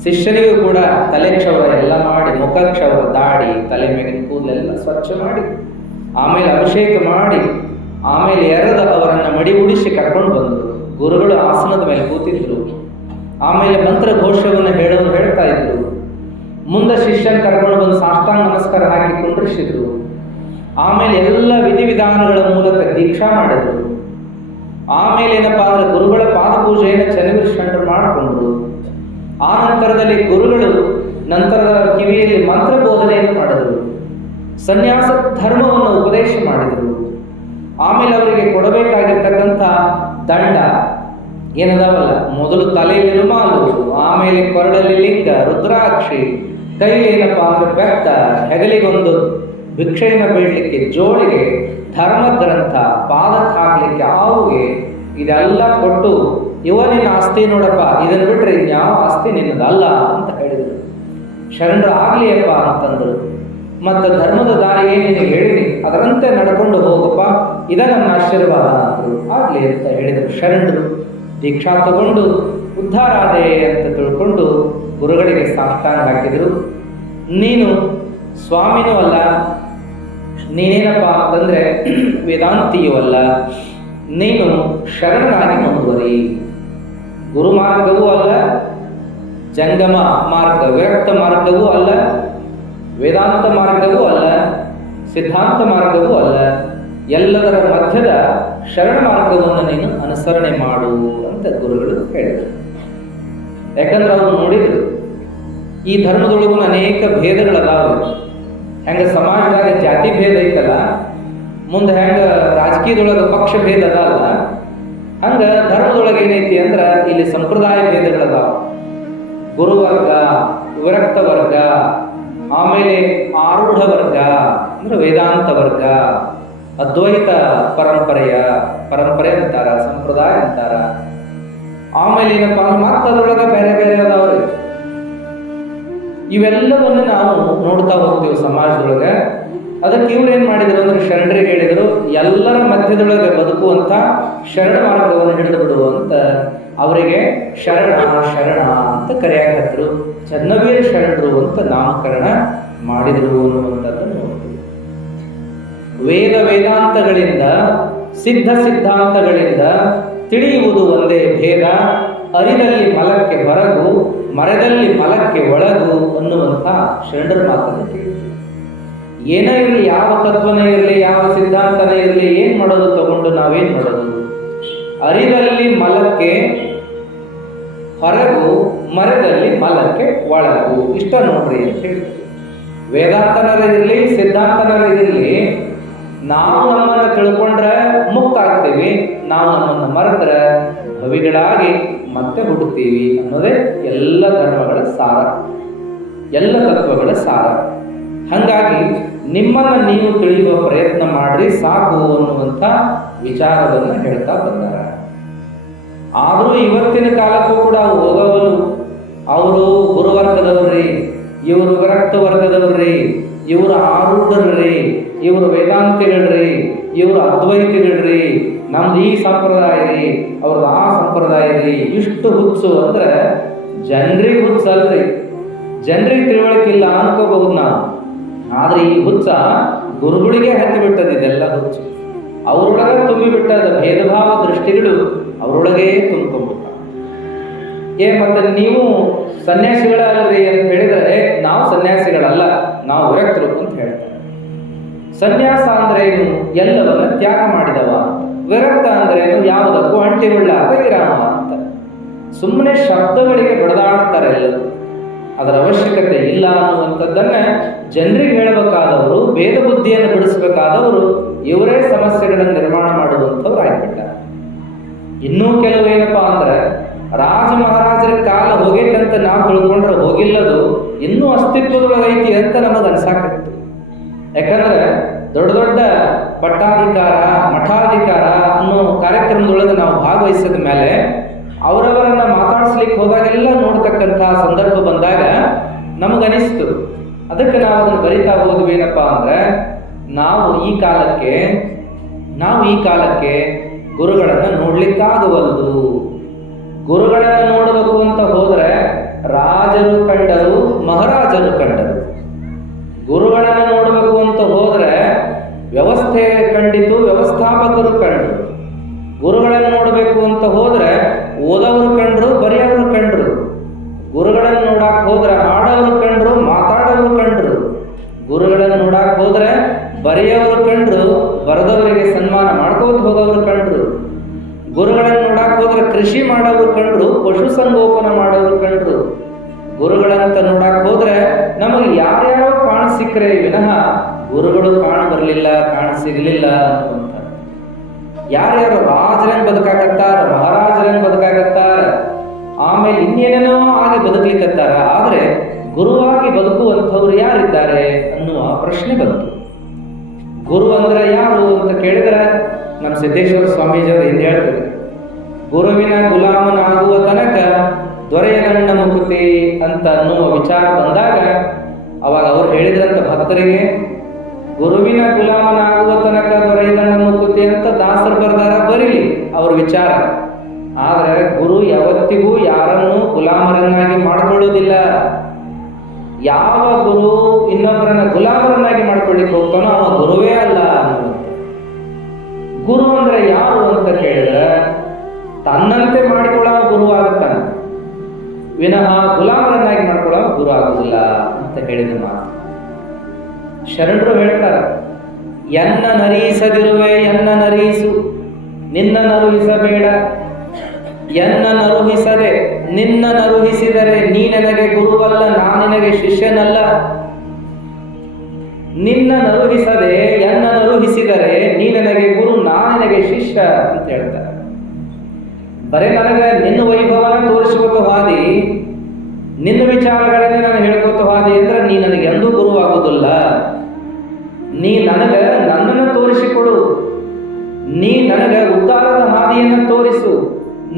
ಶಿಷ್ಯನಿಗೂ ಕೂಡ ತಲೆ ಕ್ಷೌರ ಎಲ್ಲ ಮಾಡಿ, ಮುಖ ಕ್ಷೌರ, ದಾಡಿ, ತಲೆ ಮೇಲಿನ ಕೂದಲೆಲ್ಲ ಸ್ವಚ್ಛ ಮಾಡಿ, ಆಮೇಲೆ ಅಭಿಷೇಕ ಮಾಡಿ, ಆಮೇಲೆ ಅವರನ್ನು ಮಡಿ ಉಡಿಸಿ ಕರ್ಕೊಂಡು ಬಂದರು. ಗುರುಗಳು ಆಸನದ ಮೇಲೆ ಕೂತಿದ್ರು. ಆಮೇಲೆ ಮಂತ್ರ ಘೋಷವನ್ನು ಹೇಳ್ತಾ ಇದ್ರು. ಮುಂದೆ ಶಿಷ್ಯನ ಕರ್ಕೊಂಡು ಬಂದು ಸಾಷ್ಟಾಂಗ ನಮಸ್ಕಾರ ಹಾಕಿ ಕುಂಡ್ರಿಸಿದ್ರು. ಆಮೇಲೆ ಎಲ್ಲ ವಿಧಿವಿಧಾನಗಳ ಮೂಲಕ ದೀಕ್ಷಾ ಮಾಡಿದ್ರು. ಆಮೇಲೆ ಏನಪ್ಪಾ ಅಂದ್ರೆ ಗುರುಗಳ ಪಾದ ಪೂಜೆಯನ್ನು ಚನ್ನವೀರ ಶರಣರು ಮಾಡಿಕೊಂಡ್ರು. ಆ ನಂತರದಲ್ಲಿ ಗುರುಗಳು ನಂತರದ ಕಿವಿಯಲ್ಲಿ ಮಂತ್ರ ಬೋಧನೆಯನ್ನು ಮಾಡಿದರು. ಸನ್ಯಾಸ ಧರ್ಮವನ್ನು ಉಪದೇಶ ಮಾಡಿದರು. ಆಮೇಲೆ ಅವರಿಗೆ ಕೊಡಬೇಕಾಗಿರ್ತಕ್ಕಂಥ ದಂಡ ಏನದಾವಲ್ಲ, ಮೊದಲು ತಲೆಯಲ್ಲಿ ರುಮಾಲು, ಆಮೇಲೆ ಕೊರಳಲ್ಲಿ ಲಿಂಗ, ರುದ್ರಾಕ್ಷಿ, ಕೈಲಿ ಏನಪ್ಪಾ ಅಂದ್ರೆ ಬೆತ್ತ, ಹೆಗಲಿಗೊಂದು ಭಿಕ್ಷೆಯನ್ನು ಬೇಡಲಿಕ್ಕೆ ಜೋಳಿಗೆ, ಧರ್ಮ ಗ್ರಂಥ, ಪಾದಕ್ಕೆ ಹಾಕ್ಲಿಕ್ಕೆ ಆವುಗೆ, ಇದೆಲ್ಲ ಕೊಟ್ಟು ಇವ ನಿನ್ನ ಆಸ್ತಿ ನೋಡಪ್ಪ, ಇದನ್ನು ಬಿಟ್ರೆ ಇನ್ಯಾವ ಆಸ್ತಿ ನಿನ್ನದಲ್ಲ ಅಂತ ಹೇಳಿದರು. ಶರಣರು ಆಗ್ಲಿಯಪ್ಪ ಅಂತಂದರು. ಮತ್ತು ಧರ್ಮದ ದಾರಿಗೆ ನಿನಗೆ ಹೇಳಿನಿ, ಅದರಂತೆ ನಡ್ಕೊಂಡು ಹೋಗಪ್ಪ, ಇದ ನನ್ನ ಆಶೀರ್ವಾದ ಅಂತರು. ಆಗ್ಲಿ ಅಂತ ಹೇಳಿದರು. ಶರಣರು ದೀಕ್ಷಾ ತಗೊಂಡು ಉದ್ಧಾರ ಆದೆ ಅಂತ ತಿಳ್ಕೊಂಡು ಗುರುಗಳಿಗೆ ಸಾಷ್ಟಾಂಗ ಹಾಕಿದರು. ನೀನು ಸ್ವಾಮಿನೂ ಅಲ್ಲ, ನೀನೇನಪ್ಪ ಅಂತಂದ್ರೆ ವೇದಾಂತಿಯೂ ಅಲ್ಲ, ನೀನು ಶರಣನಾಗಿ ಮುಂದುವರಿ. ಗುರು ಮಾರ್ಗವೂ ಅಲ್ಲ, ಜಂಗಮ ಮಾರ್ಗ ವಿರಕ್ತ ಮಾರ್ಗವೂ ಅಲ್ಲ, ವೇದಾಂತ ಮಾರ್ಗವೂ ಅಲ್ಲ, ಸಿದ್ಧಾಂತ ಮಾರ್ಗವೂ ಅಲ್ಲ, ಎಲ್ಲದರ ಮಧ್ಯದ ಶರಣ ಮಾರ್ಗವನ್ನು ನೀನು ಅನುಸರಣೆ ಮಾಡು ಅಂತ ಗುರುಗಳು ಹೇಳಿದರು. ಯಾಕಂದ್ರೆ ಅವರು ನೋಡಿದ್ರು ಈ ಧರ್ಮದೊಳಗೂ ಅನೇಕ ಭೇದಗಳದಾವೆ. ಹೆಂಗ ಸಮಾಜದಾಗ ಜಾತಿ ಭೇದ ಐತಲ್ಲ, ಮುಂದೆ ಹೆಂಗ ರಾಜಕೀಯದೊಳಗೆ ಪಕ್ಷ ಭೇದ ಅದಲ್ಲ, ಹಂಗ ಧರ್ಮದೊಳಗೆ ಏನೈತಿ ಅಂದ್ರೆ ಇಲ್ಲಿ ಸಂಪ್ರದಾಯ ಭೇದಗಳದಾವ. ಗುರುವರ್ಗ, ವಿರಕ್ತ ವರ್ಗ, ಆಮೇಲೆ ಆರೂಢ ವರ್ಗ ಅಂದ್ರೆ ವೇದಾಂತ ವರ್ಗ, ಅದ್ವೈತ ಪರಂಪರೆ ಅಂತಾರ, ಸಂಪ್ರದಾಯ ಅಂತಾರ. ಆಮೇಲೆ ಏನಪ್ಪ ಮತ್ತೆ ಅದರೊಳಗೆ ಬೇರೆ ಅದಾವ್ರಿ. ಇವೆಲ್ಲವನ್ನು ನಾವು ನೋಡ್ತಾ ಹೋಗ್ತೀವಿ ಸಮಾಜದೊಳಗೆ. ಅದಕ್ಕೆ ಇವ್ರು ಏನು ಮಾಡಿದರು ಅಂದರೆ ಶರಣರಿಗೆ ಹೇಳಿದರು, ಎಲ್ಲರ ಮಧ್ಯದೊಳಗೆ ಬದುಕುವಂಥ ಶರಣ ಮಾರ್ಗವನ್ನು ಹಿಡಿದು ಬಿಡುವಂತ ಅವರಿಗೆ ಶರಣ ಶರಣ ಅಂತ ಕರೆಯಾಕತ್ರು. ಚನ್ನವೀರ ಶರಣರು ಅಂತ ನಾಮಕರಣ ಮಾಡಿದರು ಅನ್ನುವಂಥದ್ದನ್ನು ನೋಡ್ತೀವಿ. ವೇದ ವೇದಾಂತಗಳಿಂದ ಸಿದ್ಧ ಸಿದ್ಧಾಂತಗಳಿಂದ ತಿಳಿಯುವುದು ಒಂದೇ ಭೇದ, ಅರಿದಲ್ಲಿ ಮಲಕ್ಕೆ ಹೊರಗು, ಮರದಲ್ಲಿ ಮಲಕ್ಕೆ ಒಳಗು ಅನ್ನುವಂಥ ಶರಣರ ಮಾತನ್ನು ಕೇಳ್ತೀವಿ. ಏನೇ ಇರಲಿ, ಯಾವ ತತ್ವನೇ ಇರಲಿ, ಯಾವ ಸಿದ್ಧಾಂತನೇ ಇರಲಿ, ಏನು ಮಾಡೋದು ತಗೊಂಡು ನಾವೇನು ಮಾಡೋದು? ಅರಿದಲ್ಲಿ ಮಲಕ್ಕೆ ಹೊರಗು, ಮರದಲ್ಲಿ ಮಲಕ್ಕೆ ಒಳಗು, ಇಷ್ಟ ನೋಡ್ರಿ ಅಂತ ಹೇಳ್ತೀವಿ. ವೇದಾಂತನರಿರಲಿ, ಸಿದ್ಧಾಂತನರಿರಲಿ, ನಾವು ನಮ್ಮನ್ನು ತಿಳ್ಕೊಂಡ್ರೆ ಮುಕ್ತ ಆಗ್ತೀವಿ, ನಾವು ನಮ್ಮನ್ನು ಮರೆತರೆ ಭವಿಗಳಾಗಿ ಮತ್ತೆ ಹುಡುಕ್ತೀವಿ ಅನ್ನೋದೇ ಎಲ್ಲ ಧರ್ಮಗಳ ಸಾರ, ಎಲ್ಲ ತತ್ವಗಳ ಸಾರ. ಹಾಗಾಗಿ ನಿಮ್ಮನ್ನು ನೀವು ತಿಳಿಯುವ ಪ್ರಯತ್ನ ಮಾಡ್ರಿ ಸಾಕು ಅನ್ನುವಂಥ ವಿಚಾರವನ್ನು ಹೇಳ್ತಾ ಬಂದಾರ. ಆದರೂ ಇವತ್ತಿನ ಕಾಲಕ್ಕೂ ಕೂಡ ಹೋಗವರು ಅವರು ಗುರುವರ್ಗದವ್ರಿ, ಇವರು ವಿರಕ್ತ ವರ್ಗದವ್ರಿ, ಇವರು ಆರೂಢರ್ರಿ, ಇವರು ವೇದಾಂತಿಗಳ್ರಿ, ಇವರು ಅದ್ವೈತಿಗಳ್ರಿ, ನಮ್ದು ಈ ಸಂಪ್ರದಾಯ ರೀ, ಅವ್ರದ್ದು ಆ ಸಂಪ್ರದಾಯ ರೀ. ಇಷ್ಟು ಹುಚ್ಚು ಅಂದ್ರೆ ಜನರಿಗೆ ಹುಚ್ಚಲ್ರಿ, ಜನರಿಗೆ ತಿಳುವಳಿಕೆ ಇಲ್ಲ ಅನ್ಕೋಬಹುದು ನಾವು. ಆದ್ರೆ ಈ ಹುಚ್ಚ ಗುರುಗಳಿಗೆ ಹತ್ತಿ ಬಿಟ್ಟದ, ಇದೆಲ್ಲ ಹುಚ್ಚು ಅವರೊಳಗೆ ತುಂಬಿಬಿಟ್ಟದ. ಭೇದ ಭಾವ ದೃಷ್ಟಿಗಳು ಅವರೊಳಗೆ ತುಂಬಿಕೊಂಡ್ಬಿಟ್ಟ. ಮತ್ತೆ ನೀವು ಸನ್ಯಾಸಿಗಳಲ್ರಿ ಅಂತ ಹೇಳಿದ್ರೆ, ನಾವು ಸನ್ಯಾಸಿಗಳಲ್ಲ, ನಾವು ವಿರಕ್ತರು ಅಂತ ಹೇಳ್ತಾರೆ. ಸನ್ಯಾಸ ಅಂದ್ರೆ ಏನು? ಎಲ್ಲವನ್ನ ತ್ಯಾಗ ಮಾಡಿದವ. ವಿರಕ್ತ ಅಂದ್ರೆ ಏನು? ಯಾವುದಕ್ಕೂ ಅಂಟಿಗೊಳ್ಳಾದ ವಿರಾಮ ಅಂತ. ಸುಮ್ಮನೆ ಶಬ್ದಗಳಿಗೆ ಬಡದಾಡ್ತಾರೆ ಎಲ್ಲರೂ, ಅದರ ಅವಶ್ಯಕತೆ ಇಲ್ಲ ಅನ್ನುವಂಥದ್ದನ್ನ ಜನರಿಗೆ ಹೇಳಬೇಕಾದವರು, ಭೇದ ಬುದ್ಧಿಯನ್ನು ಬಿಡಿಸಬೇಕಾದವರು ಇವರೇ ಸಮಸ್ಯೆಗಳನ್ನು ನಿರ್ಮಾಣ ಮಾಡುವಂಥವ್ರು ಆಗಿಬಿಟ್ಟಾರೆ. ಇನ್ನೂ ಕೆಲವೇನಪ್ಪಾ ಅಂದ್ರೆ, ರಾಜ ಮಹಾರಾಜರ ಕಾಲ ಹೋಗೈತಂತ ನಾವು ತಿಳ್ಕೊಂಡ್ರೆ ಹೋಗಿಲ್ಲದು ಇನ್ನೂ ಅಸ್ತಿತ್ವದೊಳಗೆ ಐತಿ ಅಂತ ನಮಗೆ ಅನ್ಸಾಕತ್ತು. ಯಾಕಂದ್ರೆ ದೊಡ್ಡ ದೊಡ್ಡ ಪಟ್ಟಾಧಿಕಾರ, ಮಠಾಧಿಕಾರ ಅನ್ನೋ ಕಾರ್ಯಕ್ರಮದೊಳಗೆ ನಾವು ಭಾಗವಹಿಸಿದ ಮೇಲೆ ಅವರವರನ್ನ ಮಾತಾಡಿಸ್ಲಿಕ್ಕೆ ಹೋದಾಗೆಲ್ಲ ನೋಡ್ತಕ್ಕಂಥ ಸಂದರ್ಭ ಬಂದಾಗ ನಮಗನಿಸ್ತು. ಅದಕ್ಕೆ ನಾವು ಅದನ್ನು ಬರಿತಾ ಹೋದ್ವೇನಪ್ಪ ಅಂದ್ರೆ, ನಾವು ಈ ಕಾಲಕ್ಕೆ ಗುರುಗಳನ್ನು ನೋಡ್ಲಿಕ್ಕಾಗವಲ್ದು. ಗುರುಗಳನ್ನು ನೋಡಬೇಕು ಅಂತ ಹೋದ್ರೆ ರಾಜರು ಕಂಡರು, ಮಹಾರಾಜರು ಕಂಡರು. ಗುರುಗಳನ್ನು ನೋಡಬೇಕು ಅಂತ ಹೋದ್ರೆ ವ್ಯವಸ್ಥೆ ಕಂಡಿತು, ವ್ಯವಸ್ಥಾಪಕರು ಕಂಡರು. ಗುರುಗಳನ್ನು ನೋಡಬೇಕು ಅಂತ ಹೋದ್ರೆ ಓದವರು ಕಂಡ್ರು, ಬರೆಯವರು ಕಂಡ್ರು. ಗುರುಗಳನ್ನು ನೋಡಕ್ ಹೋದ್ರೆ ಆಡವರು ಕಂಡ್ರು, ಮಾತಾಡೋರು ಕಂಡ್ರು. ಗುರುಗಳನ್ನು ನೋಡಕ್ ಹೋದ್ರೆ ಬರೆಯವರು ಕಂಡ್ರು, ಬರೆದವರಿಗೆ ಸನ್ಮಾನ ಮಾಡ್ಕೋತ ಹೋಗೋರು ಕಂಡ್ರು. ಗುರುಗಳನ್ನು ನೋಡಕ್ ಹೋದ್ರೆ ಕೃಷಿ ಮಾಡೋರು ಕಂಡ್ರು, ಪಶು ಸಂಗೋಪನ ಮಾಡೋರು ಕಂಡ್ರು. ಗುರುಗಳಂತ ನೋಡಕ್ ಹೋದ್ರೆ ನಮಗೆ ಯಾರ್ಯಾರೋ ಕಾಣ ಸಿಕ್ಕರೆ ವಿನಃ ಗುರುಗಳು ಕಾಣ ಬರಲಿಲ್ಲ, ಕಾಣ ಸಿಗಲಿಲ್ಲ ಅನ್ನುವಂಥ. ಯಾರ್ಯಾರು ರಾಜರಂಗ್ ಬದುಕಾಕತ್ತಾರ, ಮಹಾರಾಜರಂಗ್ ಬದುಕಾಕತ್ತಾರ, ಆಮೇಲೆ ಇನ್ನೇನೇನೋ ಆಗಿ ಬದುಕಲಿಕ್ಕತ್ತಾರ. ಆದ್ರೆ ಗುರುವಾಗಿ ಬದುಕುವಂಥವ್ರು ಯಾರಿದ್ದಾರೆ ಅನ್ನುವ ಪ್ರಶ್ನೆ ಬಂತು. ಗುರು ಅಂದ್ರೆ ಯಾರು ಅಂತ ಕೇಳಿದ್ರೆ ನಮ್ಮ ಸಿದ್ದೇಶ್ವರ ಸ್ವಾಮೀಜಿಯವರು ಹಿಂದೆ ಹೇಳ್ತಾರೆ, ಗುರುವಿನ ಗುಲಾಮನಾಗುವ ತನಕ ದೊರೆಯಗಣ್ಣ ಮುಕುತಿ ಅಂತ ಅನ್ನುವ ವಿಚಾರ ಬಂದಾಗ ಅವಾಗ ಅವ್ರು ಹೇಳಿದ್ರಂತ ಭಕ್ತರಿಗೆ, ಗುರುವಿನ ಗುಲಾಮನಾಗುವ ತನಕ ದೊರೆಯಗಣ್ಣ ಮುಕುತಿ ಅಂತ ದಾಸರು ಬರ್ದಾರ, ಬರೀಲಿ ಅವ್ರ ವಿಚಾರ. ಆದ್ರೆ ಗುರು ಯಾವತ್ತಿಗೂ ಯಾರನ್ನು ಗುಲಾಮರನ್ನಾಗಿ ಮಾಡ್ಕೊಳ್ಳೋದಿಲ್ಲ. ಯಾವ ಗುರು ಇನ್ನೊಬ್ಬರನ್ನ ಗುಲಾಮರನ್ನಾಗಿ ಮಾಡ್ಕೊಳ್ಳಿಕ್ಕೆ ಹೋಗ್ತಾನೋ ಅವ ಗುರುವೇ ಅಲ್ಲ ಅನ್ನುವಂಥ. ಗುರು ಅಂದ್ರೆ ಯಾರು ಅಂತ ಕೇಳಿದ್ರೆ ತನ್ನಂತೆ ಮಾಡಿಕೊಳ್ಳೋ ಗುರು ಆಗುತ್ತಾನೆ ವಿನಃ ಗುಲಾಮರನ್ನಾಗಿ ಮಾಡ್ಕೊಳ್ಳೋ ಗುರು ಆಗುದಿಲ್ಲ ಅಂತ ಹೇಳಿದ ಮಾತು. ಶರಣರು ಹೇಳ್ತಾರೆ, ಎನ್ನ ನರೀಸದಿರುವೆ ಎನ್ನ ನರೀಸು, ನಿನ್ನ ನರುಹಿಸಬೇಡ. ಎನ್ನ ನರುಹಿಸದೆ ನಿನ್ನ ನರುಹಿಸಿದರೆ ನೀ ನನಗೆ ಗುರುವಲ್ಲ, ನಾ ನಿನಗೆ ಶಿಷ್ಯನಲ್ಲ. ನಿನ್ನ ನರುಹಿಸದೆ ಎನ್ನ ನರುಹಿಸಿದರೆ ನೀ ನನಗೆ ಗುರು, ನಾ ನಿನಗೆ ಶಿಷ್ಯ ಅಂತ ಹೇಳ್ತಾರೆ. ಬರೇ ನನಗೆ ನಿನ್ನ ವೈಭವನ ತೋರಿಸ್ಕೊತ ಹಾದಿ, ನಿನ್ನ ವಿಚಾರಗಳನ್ನೇ ನಾನು ಹೇಳ್ಕೊತ ಹಾದಿ ಅಂದ್ರೆ ನೀ ನನಗೆ ಎಂದೂ ಗುರುವಾಗುವುದಿಲ್ಲ. ನೀ ನನಗೆ ನನ್ನನ್ನು ತೋರಿಸಿಕೊಡು, ನೀ ನನಗೆ ಉದ್ಧಾರದ ಹಾದಿಯನ್ನು ತೋರಿಸು,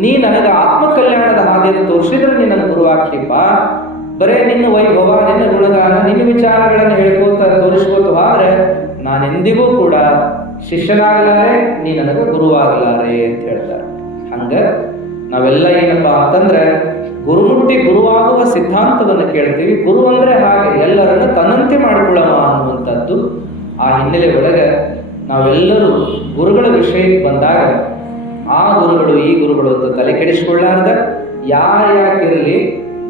ನೀ ನನಗೆ ಆತ್ಮಕಲ್ಯಾಣದ ಹಾದಿಯನ್ನು ತೋರಿಸಿದ್ರೆ ನೀ ನನ್ನ ಗುರುವಾಗ್ತೀಪ. ಬರೇ ನಿನ್ನ ವೈಭವ, ನಿನ್ನ ಗುಣಗಾನ, ನಿನ್ನ ವಿಚಾರಗಳನ್ನು ಹೇಳ್ಕೋತ ತೋರಿಸ್ಕೋತ ಆದ್ರೆ ನಾನೆಂದಿಗೂ ಕೂಡ ಶಿಷ್ಯನಾಗಲಾರೆ, ನೀ ನನಗೆ ಗುರುವಾಗಲಾರೆ ಅಂತ ಹೇಳ್ತಾರೆ. ಹಂಗ ನಾವೆಲ್ಲ ಏನಪ್ಪಾ ಅಂತಂದ್ರೆ ಗುರುಮುಟ್ಟಿ ಗುರುವಾಗುವ ಸಿದ್ಧಾಂತವನ್ನು ಕೇಳ್ತೀವಿ. ಗುರು ಅಂದ್ರೆ ಹಾಗೆ ಎಲ್ಲರನ್ನು ತನ್ನಂತೆ ಮಾಡಿಕೊಳ್ಳುವ ಅನ್ನುವಂಥದ್ದು. ಆ ಹಿನ್ನೆಲೆ ಒಳಗೆ ನಾವೆಲ್ಲರೂ ಗುರುಗಳ ವಿಷಯಕ್ಕೆ ಬಂದಾಗ ಆ ಗುರುಗಳು ಈ ಗುರುಗಳು ಅಂತ ತಲೆ ಕೆಡಿಸಿಕೊಳ್ಳಾರ್ದ ಯಾಕಿರಲಿ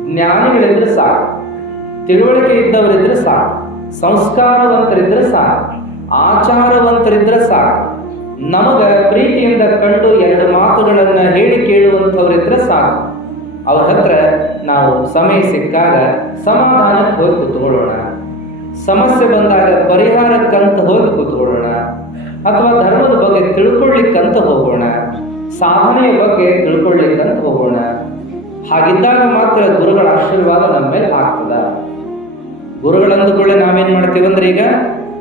ಜ್ಞಾನಿಗಳಿದ್ರೆ ಸಾಕು, ತಿಳುವಳಿಕೆ ಇದ್ದವರಿದ್ರೆ ಸಾಕು, ಸಂಸ್ಕಾರವಂತರಿದ್ರೆ ಸಾಕು, ಆಚಾರವಂತರಿದ್ರೆ ಸಾಕು, ನಮಗ ಪ್ರೀತಿಯಿಂದ ಕಂಡು ಎರಡು ಮಾತುಗಳನ್ನ ಹೇಳಿ ಕೇಳುವಂಥವರಿದ್ರೆ ಸಾಕು. ಅವ್ರ ಹತ್ರ ನಾವು ಸಮಯ ಸಿಕ್ಕಾಗ ಸಮಾಧಾನಕ್ಕೆ ಹೋಗಿ ಕೂತ್ಕೊಳ್ಳೋಣ, ಸಮಸ್ಯೆ ಬಂದಾಗ ಪರಿಹಾರಕ್ಕಂತ ಹೋಗಿ ಕೂತ್ಕೊಳ್ಳೋಣ, ಅಥವಾ ಧರ್ಮದ ಬಗ್ಗೆ ತಿಳ್ಕೊಳ್ಳಿಕ್ಕಂತ ಹೋಗೋಣ, ಸಾಧನೆಯ ಬಗ್ಗೆ ತಿಳ್ಕೊಳ್ಳಿಕ್ಕಂತ ಹೋಗೋಣ. ಹಾಗಿದ್ದಾಗ ಮಾತ್ರ ಗುರುಗಳ ಆಶೀರ್ವಾದ ನಮ್ಮ ಮೇಲೆ ಆಗ್ತದ. ಗುರುಗಳಂದುಕೊಳ್ಳೆ ನಾವೇನ್ ಮಾಡ್ತೀವಿ ಅಂದ್ರೆ ಈಗ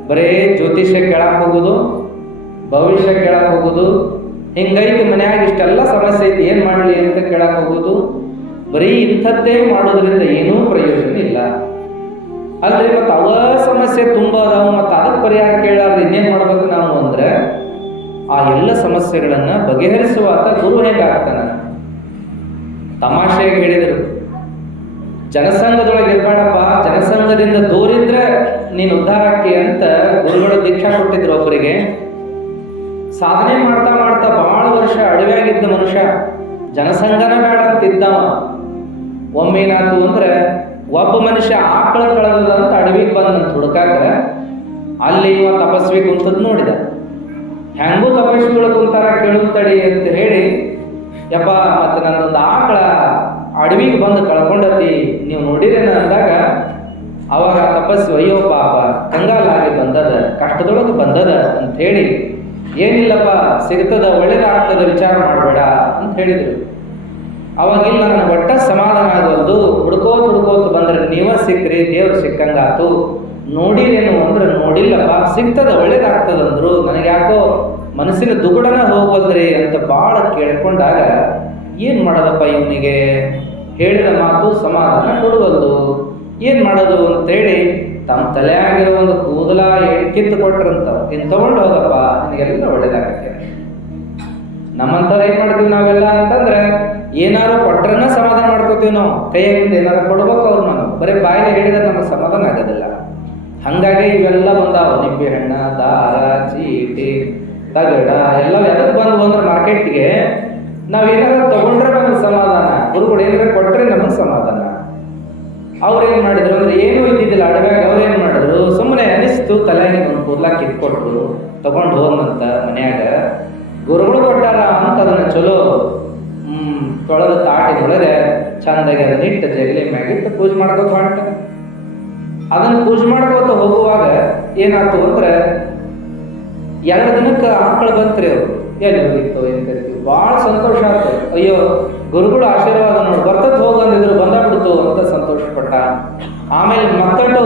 ಬರೇ ಜ್ಯೋತಿಷ್ಯ ಕೇಳಕ್ ಹೋಗೋದು, ಭವಿಷ್ಯ ಕೇಳಕ್ ಹೋಗೋದು, ಹಿಂಗೈತಿ ಮನ್ಯಾಗ ಇಷ್ಟೆಲ್ಲ ಸಮಸ್ಯೆ ಐತಿ ಏನ್ ಮಾಡ್ಲಿ ಅಂತ ಕೇಳಕ್ ಹೋಗೋದು, ಬರೀ ಇಂಥದ್ದೇ ಮಾಡೋದ್ರಿಂದ ಏನೂ ಪ್ರಯೋಜನ ಇಲ್ಲ. ಅಲ್ರಿ ಮತ್ತೆ ಅವ ಸಮಸ್ಯೆ ತುಂಬ ಅದಾವ, ಮತ್ತೆ ಅದಕ್ಕೆ ಪರಿಹಾರ ಕೇಳಾರ್ದು ಇನ್ನೇನ್ ಮಾಡ್ಬೇಕು ನಾವು ಅಂದ್ರೆ ಆ ಎಲ್ಲ ಸಮಸ್ಯೆಗಳನ್ನ ಬಗೆಹರಿಸುವ ಆತ ಗುರು ಹೇಗಾಗ್ತಾನ. ತಮಾಷೆಯಾಗಿ ಹೇಳಿದರು, ಜನಸಂಘದೊಳಗೆ ಇರ್ಬೇಡಪ್ಪ, ಜನಸಂಘದಿಂದ ದೂರಿದ್ರೆ ನೀನು ಉದ್ಧಾರಕ್ಕೆ ಅಂತ ಗುರುಗಳು ದೀಕ್ಷಾ ಕೊಟ್ಟಿದ್ರು ಒಬ್ಬರಿಗೆ. ಸಾಧನೆ ಮಾಡ್ತಾ ಮಾಡ್ತಾ ಬಹಳ ವರ್ಷ ಅಡವ್ಯಾಗಿದ್ದ ಮನುಷ್ಯ, ಜನಸಂಘನ ಬೇಡ ಅಂತಿದ್ದವ. ಒಮ್ಮೇನಾತು ಅಂದ್ರೆ ಒಬ್ಬ ಮನುಷ್ಯ ಆಕಳ ಕಳೆದ ಅಂತ ಅಡವಿಗೆ ಬಂದಂತ ಹುಡುಕಾಕ ಅಲ್ಲಿ ಇವ ತಪಸ್ವಿ ಕುಂತದ್ ನೋಡಿದ. ಹೆಂಗೂ ತಪಸ್ವಿಗಳು ಕುಂತಾರ ಕೇಳುತ್ತಡಿ ಅಂತ ಹೇಳಿ, ಯಪ್ಪ ಮತ್ತೆ ನನ್ನೊಂದು ಆಕಳ ಅಡವಿಗೆ ಬಂದು ಕಳ್ಕೊಂಡತಿ, ನೀವು ನೋಡಿರೇನ ಅಂದಾಗ ಅವಾಗ ತಪಸ್ವಿ ಅಯ್ಯೋ ಪಾಪ ಕಂಗಾಲಾಗಿ ಬಂದದ, ಕಷ್ಟದೊಳಗೆ ಬಂದದ ಅಂತ ಹೇಳಿ, ಏನಿಲ್ಲಪ್ಪ ಸಿಗ್ತದ ಒಳ್ಳೇದಾಗ್ತದ ವಿಚಾರ ಮಾಡಬೇಡ ಅಂತ ಹೇಳಿದ್ರು. ಅವಾಗಿಲ್ಲ ನನಗೆ ಒಟ್ಟ ಸಮಾಧಾನ ಆಗೋದು, ಹುಡ್ಕೋತ ಬಂದ್ರೆ ನೀವ ಸಿಕ್ಕ್ರಿ ದೇವ್ರು ಸಿಕ್ಕಂಗಾತು, ನೋಡಿರೇನು ಅಂದ್ರೆ ನೋಡಿಲ್ಲಪ್ಪ ಸಿಗ್ತದ ಒಳ್ಳೇದಾಗ್ತದಂದ್ರು, ನನಗೆ ಯಾಕೋ ಮನಸ್ಸಿನ ದುಗುಡನ ಹೋಗೋದ್ರಿ ಅಂತ ಭಾಳ ಕೇಳ್ಕೊಂಡಾಗ ಏನ್ ಮಾಡೋದಪ್ಪ ಇವನಿಗೆ ಹೇಳಿದ ಮಾತು ಸಮಾಧಾನ ಕೊಡುವಲ್ದು, ಏನ್ ಮಾಡೋದು ಅಂತೇಳಿ ತಮ್ಮ ತಲೆ ಆಗಿರೋ ಒಂದು ಕೂದಲ ಕಿತ್ತು ಕೊಟ್ರಂತ, ಇನ್ ತಗೊಂಡು ಹೋಗಪ್ಪ ನಿನಗೆಲ್ಲ ಒಳ್ಳೇದಾಗತ್ತೆ. ನಮ್ಮಂಥವ್ರು ಏನ್ ಮಾಡ್ತೀವಿ ನಾವೆಲ್ಲ ಅಂತಂದ್ರೆ ಏನಾರು ಕೊಟ್ರನ್ನ ಸಮಾಧಾನ ಮಾಡ್ಕೋತೀವಿ ನಾವು, ಕೈಯಾಗಿಂದ ಏನಾರು ಕೊಡ್ಬೇಕು ಅವ್ರು, ನಾವು ಬರೀ ಬಾಯಿಗೆ ಹೇಳಿದ್ರೆ ನಮಗೆ ಸಮಾಧಾನ ಆಗೋದಿಲ್ಲ. ಹಂಗಾಗಿ ಇವೆಲ್ಲ ಬಂದಾವ, ನಿಂಬೆ ಹಣ್ಣ, ದಾರ, ಚೀಟಿ, ತಗಡ ಎಲ್ಲ ಎದಕ್ಕೆ ಬಂದು ಅಂದ್ರೆ ಮಾರ್ಕೆಟ್ಗೆ ನಾವ್ ಏನಾರು ತಗೊಂಡ್ರೆ ನಮಗೆ ಸಮಾಧಾನ, ಗುರುಗಳು ಏನಾರ ಕೊಟ್ರೆ ನಮಗೆ ಸಮಾಧಾನ. ಅವ್ರೇನ್ ಮಾಡಿದ್ರು ಅಂದ್ರೆ ಏನು ಇದ್ದಿದ್ದಿಲ್ಲ ಅಡವ್ಯಾಗ, ಅವ್ರೇನ್ ಮಾಡಿದ್ರು ಸುಮ್ಮನೆ ಅನಿಸ್ತು ತಲೆಗೆ ಒಂದು ಕೂದ್ಲ ಕಿತ್ಕೊಟ್ರು, ತಗೊಂಡು ಹೋದಂತ ಮನ್ಯಾಗ ಗುರುಗಳು ಕೊಟ್ಟಾರ ಅಂತ ಅದನ್ನ ಚಲೋ ತೊಳೆದ ತಾಟಿನೊಳಗೆ ಚಂದಾಗಿ ಅದನ್ನ ಇಟ್ಟು ಜಗಲಿ ಮ್ಯಾಗಿಟ್ಟು ಪೂಜೆ ಮಾಡ್ಕೋತ ಹೊಂಟ. ಅದನ್ನ ಪೂಜೆ ಮಾಡ್ಕೋತ ಹೋಗುವಾಗ ಏನಾಯ್ತು ಅಂದ್ರೆ 2 ದಿನಕ್ಕೆ ಆಕಳ ಬಂತ್ರಿ. ಅವರು ಎಲ್ಲಿ ಹೋಗಿತ್ತು ಏನ್ ಕರಿತೀವಿ, ಭಾಳ ಸಂತೋಷ ಆಯ್ತು. ಅಯ್ಯೋ ಗುರುಗಳು ಆಶೀರ್ವಾದ ನೋಡಿ ಬರ್ತದ ಹೋಗಂದಿದ್ರು, ಬಂದಾಗ್ಬಿಡ್ತು ಅಂತ ಸಂತೋಷ ಪಟ್ಟ. ಆಮೇಲೆ ಮತ್ತೊಂದು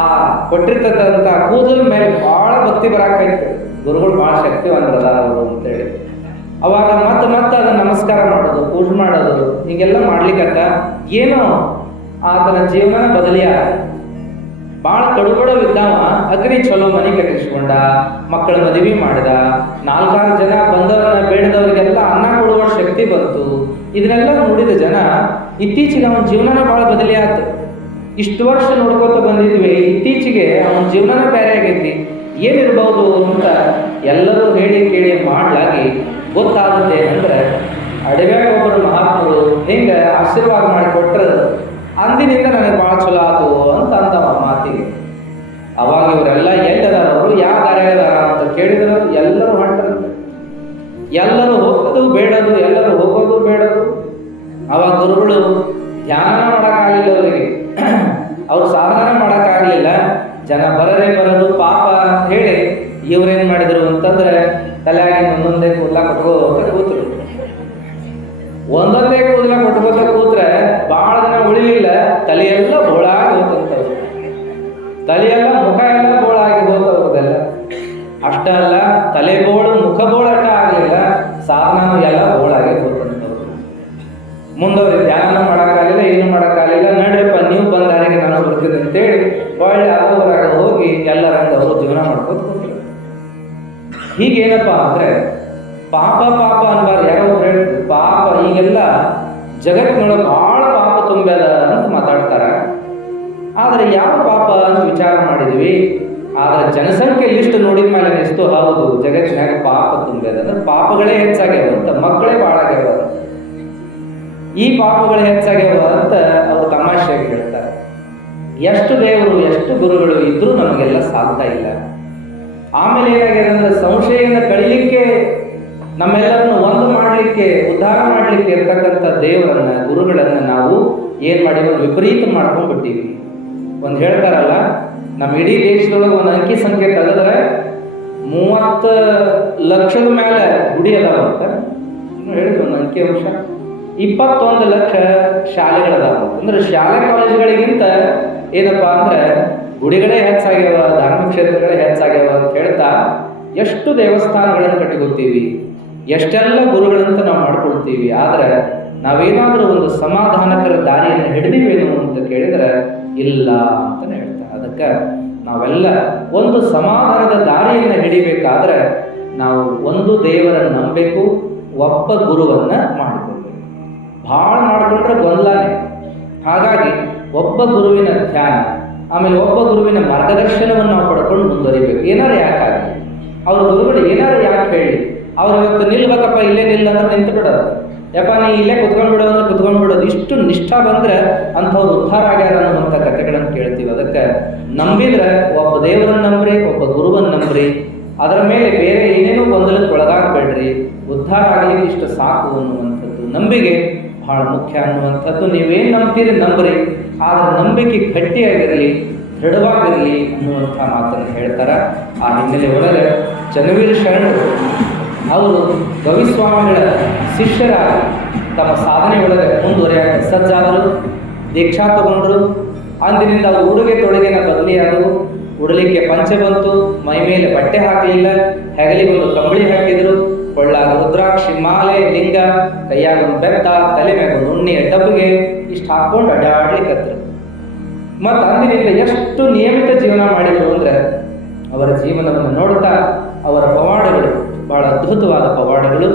ಆ ಕೊಟ್ಟಿರ್ತಕ್ಕಂಥ ಕೂದಲ ಮೇಲೆ ಭಾಳ ಭಕ್ತಿ ಬರಾಕಾಯ್ತು, ಗುರುಗಳು ಭಾಳ ಶಕ್ತಿವಂತರದ ಅವರು ಅಂತೇಳಿ. ಅವಾಗ ಮತ್ತೆ ಅದನ್ನ ನಮಸ್ಕಾರ ಮಾಡೋದು, ಪೂಜೆ ಮಾಡೋದು, ಹೀಗೆಲ್ಲ ಮಾಡ್ಲಿಕ್ಕತ್ತ ಏನೋ ಆತನ ಜೀವನ ಬದಲಿಯ. ಭಾಳ ಕಡುಬಡವಿದ್ದಾವ, ಅಗ್ರಿ ಚಲೋ ಮನೆ ಕಟ್ಟಿಸ್ಕೊಂಡ, ಮಕ್ಕಳ ಮದುವೆ ಮಾಡಿದ, 4-6 ಜನ ಬಂದವರನ್ನ ಬೇಡದವರಿಗೆಲ್ಲ ಅನ್ನ ಕೊಡುವ ಶಕ್ತಿ ಬಂತು. ಇದನ್ನೆಲ್ಲ ನೋಡಿದ ಜನ ಇತ್ತೀಚೆಗೆ ಅವನ ಜೀವನನ ಭಾಳ ಬದಲಿ ಆಯ್ತು. ಇಷ್ಟು ವರ್ಷ ನೋಡ್ಕೋತ ಬಂದಿದ್ವಿ, ಇತ್ತೀಚೆಗೆ ಅವನ ಜೀವನನ ಬೇರೆ ಆಗೈತಿ, ಏನಿರ್ಬೋದು ಅಂತ ಎಲ್ಲರೂ ಹೇಳಿ ಕೇಳಿ ಮಾಡ್ಲಾಗಿ ಗೊತ್ತಾಗುತ್ತೆ. ಅಂದ್ರೆ ಅಡವ್ಯಾಗ ಒಬ್ಬರು ಮಹಾತ್ಮರು ಹಿಂಗೆ ಆಶೀರ್ವಾದ ಮಾಡಿಕೊಟ್ರು, ಅಂದಿನಿಂದ ನನಗೆ ಭಾಳ ಚಲೋ ಆತು ಅಂತ ಅಂದವ ಮಾತಿಗೆ. ಅವಾಗ ಇವರೆಲ್ಲ ಎಲ್ಲದಾರ, ಅವರು ಯಾವ ದಾರ್ಯಾಗದಾರ ಅಂತ ಕೇಳಿದ್ರು, ಎಲ್ಲರೂ ಹೊಂಟ್ರಂತೆ. ಎಲ್ಲರೂ ಹೋಗೋದು ಬೇಡದು, ಎಲ್ಲರೂ ಹೋಗೋದು ಬೇಡದು. ಅವಾಗ ಗುರುಗಳು ಧ್ಯಾನ ಮಾಡೋಕ್ಕಾಗಲಿಲ್ಲ ಅವರಿಗೆ, ಅವ್ರು ಸಾಧನ ಮಾಡೋಕ್ಕಾಗಲಿಲ್ಲ. ಜನ ಬರೋದು ಪಾಪ ಅಂತ ಹೇಳಿ ಇವ್ರೇನ್ ಮಾಡಿದ್ರು ಅಂತಂದ್ರೆ ತಲೆಯಾಗಿ ಒಂದೊಂದೇ ಕೂದಲ ಕೊಟ್ಕೋತ ಕೂತ್ರು. ಒಂದೊಂದೇ ಕೂದಲ ಕೊಟ್ಕೋತ ಕೂತ್ರೆ ಬಹಳ ದಿನ ಉಳಿಲಿಲ್ಲ, ತಲೆಯೆಲ್ಲ ಬೋಳಾಗಿ ಹೋಗ್ತಂತವ್ರು. ತಲೆಯೆಲ್ಲ ಮುಖ ಎಲ್ಲ ಬೋಳಾಗಿ ಹೋಗ್ತವ್ರದೆಲ್ಲ. ಅಷ್ಟ ಅಲ್ಲ, ತಲೆ ಬೋಳು ಮುಖ ಬೋಳ ಅಷ್ಟ ಆಗ್ಲಿಲ್ಲ, ಸಾಧನ ಎಲ್ಲ ಬೋಳಾಗಿ ಹೋಗ್ತಂತವ್ರು. ಮುಂದವ್ರಿಗೆ ಧ್ಯಾನ ಮಾಡೋಕ್ಕಾಗಲಿಲ್ಲ, ಏನು ಮಾಡೋಕ್ಕಾಗಲಿಲ್ಲ. ನಡ್ರಪ್ಪ ನೀವು ಬಂದಾರಿಗೆ ನಾನು ಮಾಡಿಸ್ಬಿಡ್ತೀನಿ ಅಂತೇಳಿ ಒಳ್ಳೆ ಆಗೋರಾಗ ಹೋಗಿ ಎಲ್ಲರಂಗ ಅವರು ಜೀವನ ಮಾಡ್ಕೊಂಡು ಕೂತಿದ್ರು. ಹೀಗೇನಪ್ಪ ಅಂದ್ರೆ ಪಾಪ ಪಾಪ ಅನ್ಬಾರ್ದು. ಯಾರೋ ಒಬ್ರು ಹೇಳ್ತಾರೆ ಪಾಪ ಈಗೆಲ್ಲ ಜಗತ್ತಿನೊಳಗೆ ಬಹಳ ಪಾಪ ತುಂಬ್ಯದ ಅಂತ ಮಾತಾಡ್ತಾರ. ಆದ್ರೆ ಯಾವ ಪಾಪ ಅಂತ ವಿಚಾರ ಮಾಡಿದ್ವಿ. ಆದ್ರೆ ಜನಸಂಖ್ಯೆ ಲಿಸ್ಟ್ ನೋಡಿದ ಮೇಲೆ ಅನಿಸ್ತು, ಹೌದು ಜಗತ್ತಿನಾಗ ಪಾಪ ತುಂಬ್ಯದ. ಅಂದ್ರೆ ಪಾಪಗಳೇ ಹೆಚ್ಚಾಗ್ಯಾವ ಅಂತ, ಮಕ್ಕಳೇ ಭಾಳ ಆಗ್ಯಾವ. ಈ ಪಾಪಗಳೇ ಹೆಚ್ಚಾಗ್ಯಾವ ಅಂತ ಅವರು ತಮಾಷೆಯಾಗಿ ಹೇಳ್ತಾರೆ. ಎಷ್ಟು ದೇವರು ಎಷ್ಟು ಗುರುಗಳು ಇದ್ರೂ ನಮಗೆಲ್ಲ ಸಾಧ್ಯ ಇಲ್ಲ. ಆಮೇಲೆ ಏನಾಗಿದೆ ಅಂದ್ರೆ ಸಂಶಯನ ಕಳೀಲಿಕ್ಕೆ, ನಮ್ಮೆಲ್ಲರನ್ನು ಒಂದು ಮಾಡಲಿಕ್ಕೆ, ಉದ್ಧಾರ ಮಾಡಲಿಕ್ಕೆ ಇರ್ತಕ್ಕಂಥ ದೇವರನ್ನ ಗುರುಗಳನ್ನ ನಾವು ಏನ್ ಮಾಡಿದ್ವಿ, ವಿಪರೀತ ಮಾಡ್ಕೊಂಡ್ಬಿಟ್ಟಿವಿ. ಒಂದು ಹೇಳ್ತಾರಲ್ಲ, ನಮ್ಮ ಇಡೀ ದೇಶದೊಳಗೆ ಒಂದು ಅಂಕಿ ಸಂಖ್ಯೆ ತೆಗೆದ್ರೆ 30 ಲಕ್ಷದ ಮೇಲೆ ಗುಡಿ ಅದಾವ ಅಂತ ಹೇಳಿದ್ರು. ಒಂದು ಅಂಕಿ ಅಂಶ 21 ಲಕ್ಷ ಶಾಲೆಗಳದಾವ. ಅಂದ್ರೆ ಶಾಲೆ ಕಾಲೇಜುಗಳಿಗಿಂತ ಏನಪ್ಪಾ ಅಂದ್ರೆ ಗುಡಿಗಳೇ ಹೆಚ್ಚಾಗ್ಯಾವ, ಧಾರ್ಮಿಕ ಕ್ಷೇತ್ರಗಳೇ ಹೆಚ್ಚಾಗ್ಯಾವ ಅಂತ ಹೇಳ್ತಾ ಎಷ್ಟು ದೇವಸ್ಥಾನಗಳನ್ನು ಕಟ್ಟಿಕೊಳ್ತೀವಿ, ಎಷ್ಟೆಲ್ಲ ಗುರುಗಳಂತ ನಾವು ಮಾಡ್ಕೊಳ್ತೀವಿ. ಆದ್ರೆ ನಾವೇನಾದ್ರೂ ಒಂದು ಸಮಾಧಾನಕರ ದಾರಿಯನ್ನು ಹಿಡಿದಿವೇನು ಅಂತ ಕೇಳಿದ್ರೆ ಇಲ್ಲ ಅಂತಾನೆ ಹೇಳ್ತಾರೆ. ಅದಕ್ಕೆ ನಾವೆಲ್ಲ ಒಂದು ಸಮಾಧಾನದ ದಾರಿಯನ್ನು ಹಿಡಿಬೇಕಾದ್ರೆ ನಾವು ಒಂದು ದೇವರನ್ನು ನಂಬಬೇಕು, ಒಬ್ಬ ಗುರುವನ್ನ ಮಾಡಿಕೊಳ್ಬೇಕು. ಭಾಳ ಮಾಡಿಕೊಂಡ್ರೆ ಗೊಂದಲನೇ. ಹಾಗಾಗಿ ಒಬ್ಬ ಗುರುವಿನ ಧ್ಯಾನ, ಆಮೇಲೆ ಒಬ್ಬ ಗುರುವಿನ ಮಾರ್ಗದರ್ಶನವನ್ನು ನಾವು ಪಡ್ಕೊಂಡು ಮುಂದುವರಿಬೇಕು. ಏನಾರು ಯಾಕಾಗಲಿ, ಅವ್ರ ಗುರುಗಳು ಏನಾರು ಯಾಕೆ ಹೇಳಿ, ಅವ್ರು ಇವತ್ತು ನಿಲ್ಬೇಕಪ್ಪ ಇಲ್ಲೇ ನಿಲ್ಲ ಅಂದ್ರೆ ನಿಂತು ಬಿಡೋದು, ಯಪ್ಪ ನೀ ಇಲ್ಲೇ ಕುತ್ಕೊಂಡು ಬಿಡೋದು ಅಂದ್ರೆ ಕುತ್ಕೊಂಡು ಬಿಡೋದು. ಇಷ್ಟು ನಿಷ್ಠ ಬಂದ್ರೆ ಅಂಥವ್ರು ಉದ್ಧಾರ ಆಗ್ಯಾರ ಅನ್ನುವಂಥ ಕಥೆಗಳನ್ನು ಕೇಳ್ತೀವಿ. ಅದಕ್ಕೆ ನಂಬಿದ್ರೆ ಒಬ್ಬ ದೇವರನ್ನ ನಂಬ್ರಿ, ಒಬ್ಬ ಗುರುವನ್ನ ನಂಬ್ರಿ. ಅದರ ಮೇಲೆ ಬೇರೆ ಏನೇನೋ ಗೊಂದಲಕ್ಕೆ ಒಳಗಾಗಬೇಡ್ರಿ. ಉದ್ಧಾರ ಆಗಲಿಕ್ಕೆ ಇಷ್ಟು ಸಾಕು ಅನ್ನುವಂಥದ್ದು ನಂಬಿಕೆ ಬಹಳ ಮುಖ್ಯ ಅನ್ನುವಂಥದ್ದು. ನೀವೇನು ನಂಬ್ತೀರಿ ನಂಬ್ರಿ, ಆದ್ರೆ ನಂಬಿಕೆ ಗಟ್ಟಿಯಾಗಿರಲಿ, ದೃಢವಾಗಿರಲಿ ಅನ್ನುವಂಥ ಮಾತನ್ನು ಹೇಳ್ತಾರ. ಆ ಹಿನ್ನೆಲೆ ಒಳಗೆ ಚನ್ನವೀರ ಶರಣರು ಅವರು ಗವಿಸ್ವಾಮಿಗಳ ಶಿಷ್ಯರಾಗಿ ತಮ್ಮ ಸಾಧನೆ ಒಳಗೆ ಮುಂದುವರಿಯಾಗಿ ಸಜ್ಜಾದರು, ದೀಕ್ಷಾ ತಗೊಂಡ್ರು. ಅಂದಿನಿಂದ ಅವರು ಉಡುಗೆ ತೊಡುಗೆನ ಬದಲಿಯಾದವು. ಉಡಲಿಕ್ಕೆ ಪಂಚೆ ಬಂತು, ಮೈ ಮೇಲೆ ಬಟ್ಟೆ ಹಾಕಲಿಲ್ಲ, ಹೆಗಲಿಗೊಂದು ಕಂಬಳಿ ಹಾಕಿದ್ರು, ಕೊಳ್ಳಾಗ ರುದ್ರಾಕ್ಷಿ ಮಾಲೆ, ಲಿಂಗ, ಕೈಯಾಗ ಒಂದು ಬೆತ್ತ, ತಲೆ ಮ್ಯಾಗ ಒಂದು ಉಣ್ಣೆಯ ಡಬ್ಬಿಗೆ ಇಷ್ಟು ಹಾಕೊಂಡು ಅಡ್ಡಾಡ್ಲಿಕ್ಕದ್ರು. ಮತ್ತು ಅಂದಿನಿಂದ ಎಷ್ಟು ನಿಯಮಿತ ಜೀವನ ಮಾಡಿದ್ರು ಅಂದ್ರೆ ಅವರ ಜೀವನವನ್ನು ನೋಡ್ತಾ ಅವರ ಪವಾಡಗಳು ಬಹಳ ಅದ್ಭುತವಾದ ಪವಾಡಗಳು.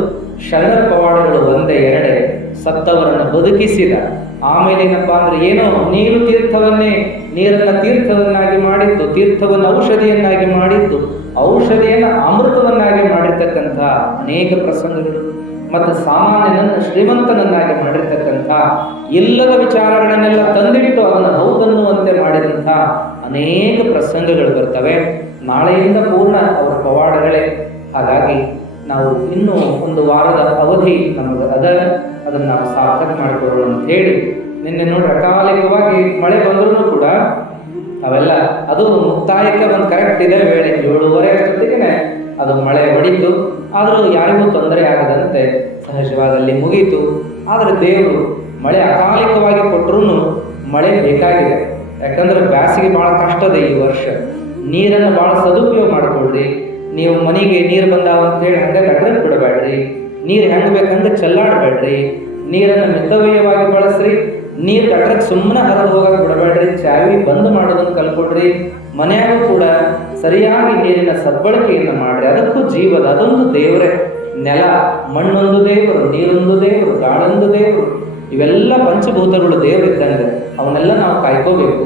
ಶರಣರ ಪವಾಡಗಳು ಒಂದೇ ಎರಡೇ. ಸತ್ತವರನ್ನು ಬದುಕಿಸಿದ, ಆಮೇಲೆ ಏನಪ್ಪಾ ಅಂದ್ರೆ ಏನೋ ನೀರನ್ನ ತೀರ್ಥವನ್ನಾಗಿ ಮಾಡಿದ್ದು, ತೀರ್ಥವನ್ನು ಔಷಧಿಯನ್ನಾಗಿ ಮಾಡಿದ್ದು, ಔಷಧಿಯನ್ನು ಅಮೃತವನ್ನಾಗಿ ಮಾಡಿರ್ತಕ್ಕಂಥ ಅನೇಕ ಪ್ರಸಂಗಗಳು, ಮತ್ತು ಸಾಮಾನ್ಯನನ್ನು ಶ್ರೀಮಂತನನ್ನಾಗಿ ಮಾಡಿರ್ತಕ್ಕಂಥ, ಇಲ್ಲದ ವಿಚಾರಗಳನ್ನೆಲ್ಲ ತಂದಿಟ್ಟು ಅದನ್ನು ಹೌದನ್ನುವಂತೆ ಮಾಡಿದಂಥ ಅನೇಕ ಪ್ರಸಂಗಗಳು ಬರ್ತವೆ. ನಾಳೆಯಿಂದ ಪೂರ್ಣ ಅವರ ಪವಾಡಗಳೇ. ಹಾಗಾಗಿ ನಾವು ಇನ್ನೂ ಒಂದು ವಾರದ ಅವಧಿ ನಮಗೆ ಅದನ್ನು ನಾವು ಸಾರ್ಥಕ ಮಾಡಿಕೊಳ್ಳೋಣ ಅಂತ ಹೇಳಿ, ನಿನ್ನೆ ನೋಡಿ ಅಕಾಲಿಕವಾಗಿ ಮಳೆ ಬಂದ್ರೂ ಕೂಡ ಅವೆಲ್ಲ ಅದು ಮುಕ್ತಾಯಕ್ಕೆ ಒಂದು ಕರೆಕ್ಟ್ ಇದೆ ವೇಳೆ 7:30 ಅಷ್ಟೊತ್ತಿಗೆ ಅದು ಮಳೆ ಹೊಡಿತು. ಆದರೂ ಯಾರಿಗೂ ತೊಂದರೆ ಆಗದಂತೆ ಸಹಜವಾದಲ್ಲಿ ಮುಗೀತು. ಆದರೆ ದೇವರು ಮಳೆ ಅಕಾಲಿಕವಾಗಿ ಕೊಟ್ಟರೂ ಮಳೆ ಬೇಕಾಗಿದೆ. ಯಾಕಂದ್ರೆ ಬೇಸಿಗೆ ಭಾಳ ಕಷ್ಟದ ಈ ವರ್ಷ. ನೀರನ್ನು ಭಾಳ ಸದುಪಯೋಗ ಮಾಡಿಕೊಳ್ರಿ. ನೀವು ಮನೆಗೆ ನೀರು ಬಂದಾವ ಅಂತೇಳಿ ಹಂಗೆ ಗಟ್ರಕ್ಕೆ ಬಿಡಬೇಡ್ರಿ. ನೀರು ಹೆಂಗೆ ಬೇಕಂದ್ರೆ ಚೆಲ್ಲಾಡಬೇಡ್ರಿ. ನೀರನ್ನು ಮಿತವ್ಯಯವಾಗಿ ಬಳಸ್ರಿ. ನೀರು ಗಟ್ರಕ್ಕೆ ಸುಮ್ಮನೆ ಹರಿದು ಹೋಗಕ್ಕೆ ಬಿಡಬೇಡ್ರಿ. ಚಾವಿ ಬಂದ್ ಮಾಡೋದನ್ನು ಕಲ್ಕೊಡ್ರಿ. ಮನೆಯಾಗೂ ಕೂಡ ಸರಿಯಾಗಿ ನೀರಿನ ಸದ್ಬಳಕೆಯನ್ನು ಮಾಡ್ರಿ. ಅದಕ್ಕೂ ಜೀವದ ಅದೊಂದು ದೇವರೇ. ನೆಲ, ಮಣ್ಣೊಂದು ದೇವರು, ನೀರೊಂದು ದೇವರು, ಗಾಳೊಂದು ದೇವರು. ಇವೆಲ್ಲ ಪಂಚಭೂತಗಳು ದೇವರಿದ್ದಂಗೆ ಅವನ್ನೆಲ್ಲ ನಾವು ಕಾಯ್ಕೋಬೇಕು.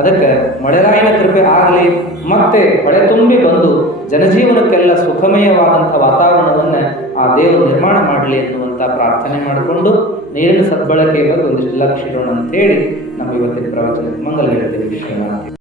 ಅದಕ್ಕೆ ಮಳೆರಾಯನ ಕೃಪೆ ಆಗಲಿ, ಮತ್ತೆ ಮಳೆ ತುಂಬಿ ಬಂದು ಜನಜೀವನಕ್ಕೆಲ್ಲ ಸುಖಮಯವಾದಂಥ ವಾತಾವರಣವನ್ನು ಆ ದೇವರು ನಿರ್ಮಾಣ ಮಾಡಲಿ ಎನ್ನುವಂಥ ಪ್ರಾರ್ಥನೆ ಮಾಡಿಕೊಂಡು ನೀರಿನ ಸದ್ಬಳಕೆ ಬಗ್ಗೆ ಒಂದಿಷ್ಟು ಲಕ್ಷ ಇಡೋಣ ಅಂತೇಳಿ ನಮ್ಮ ಇವತ್ತಿನ ಪ್ರವಚನ ಮಂಗಲ ಹೇಳ್ತೀವಿ.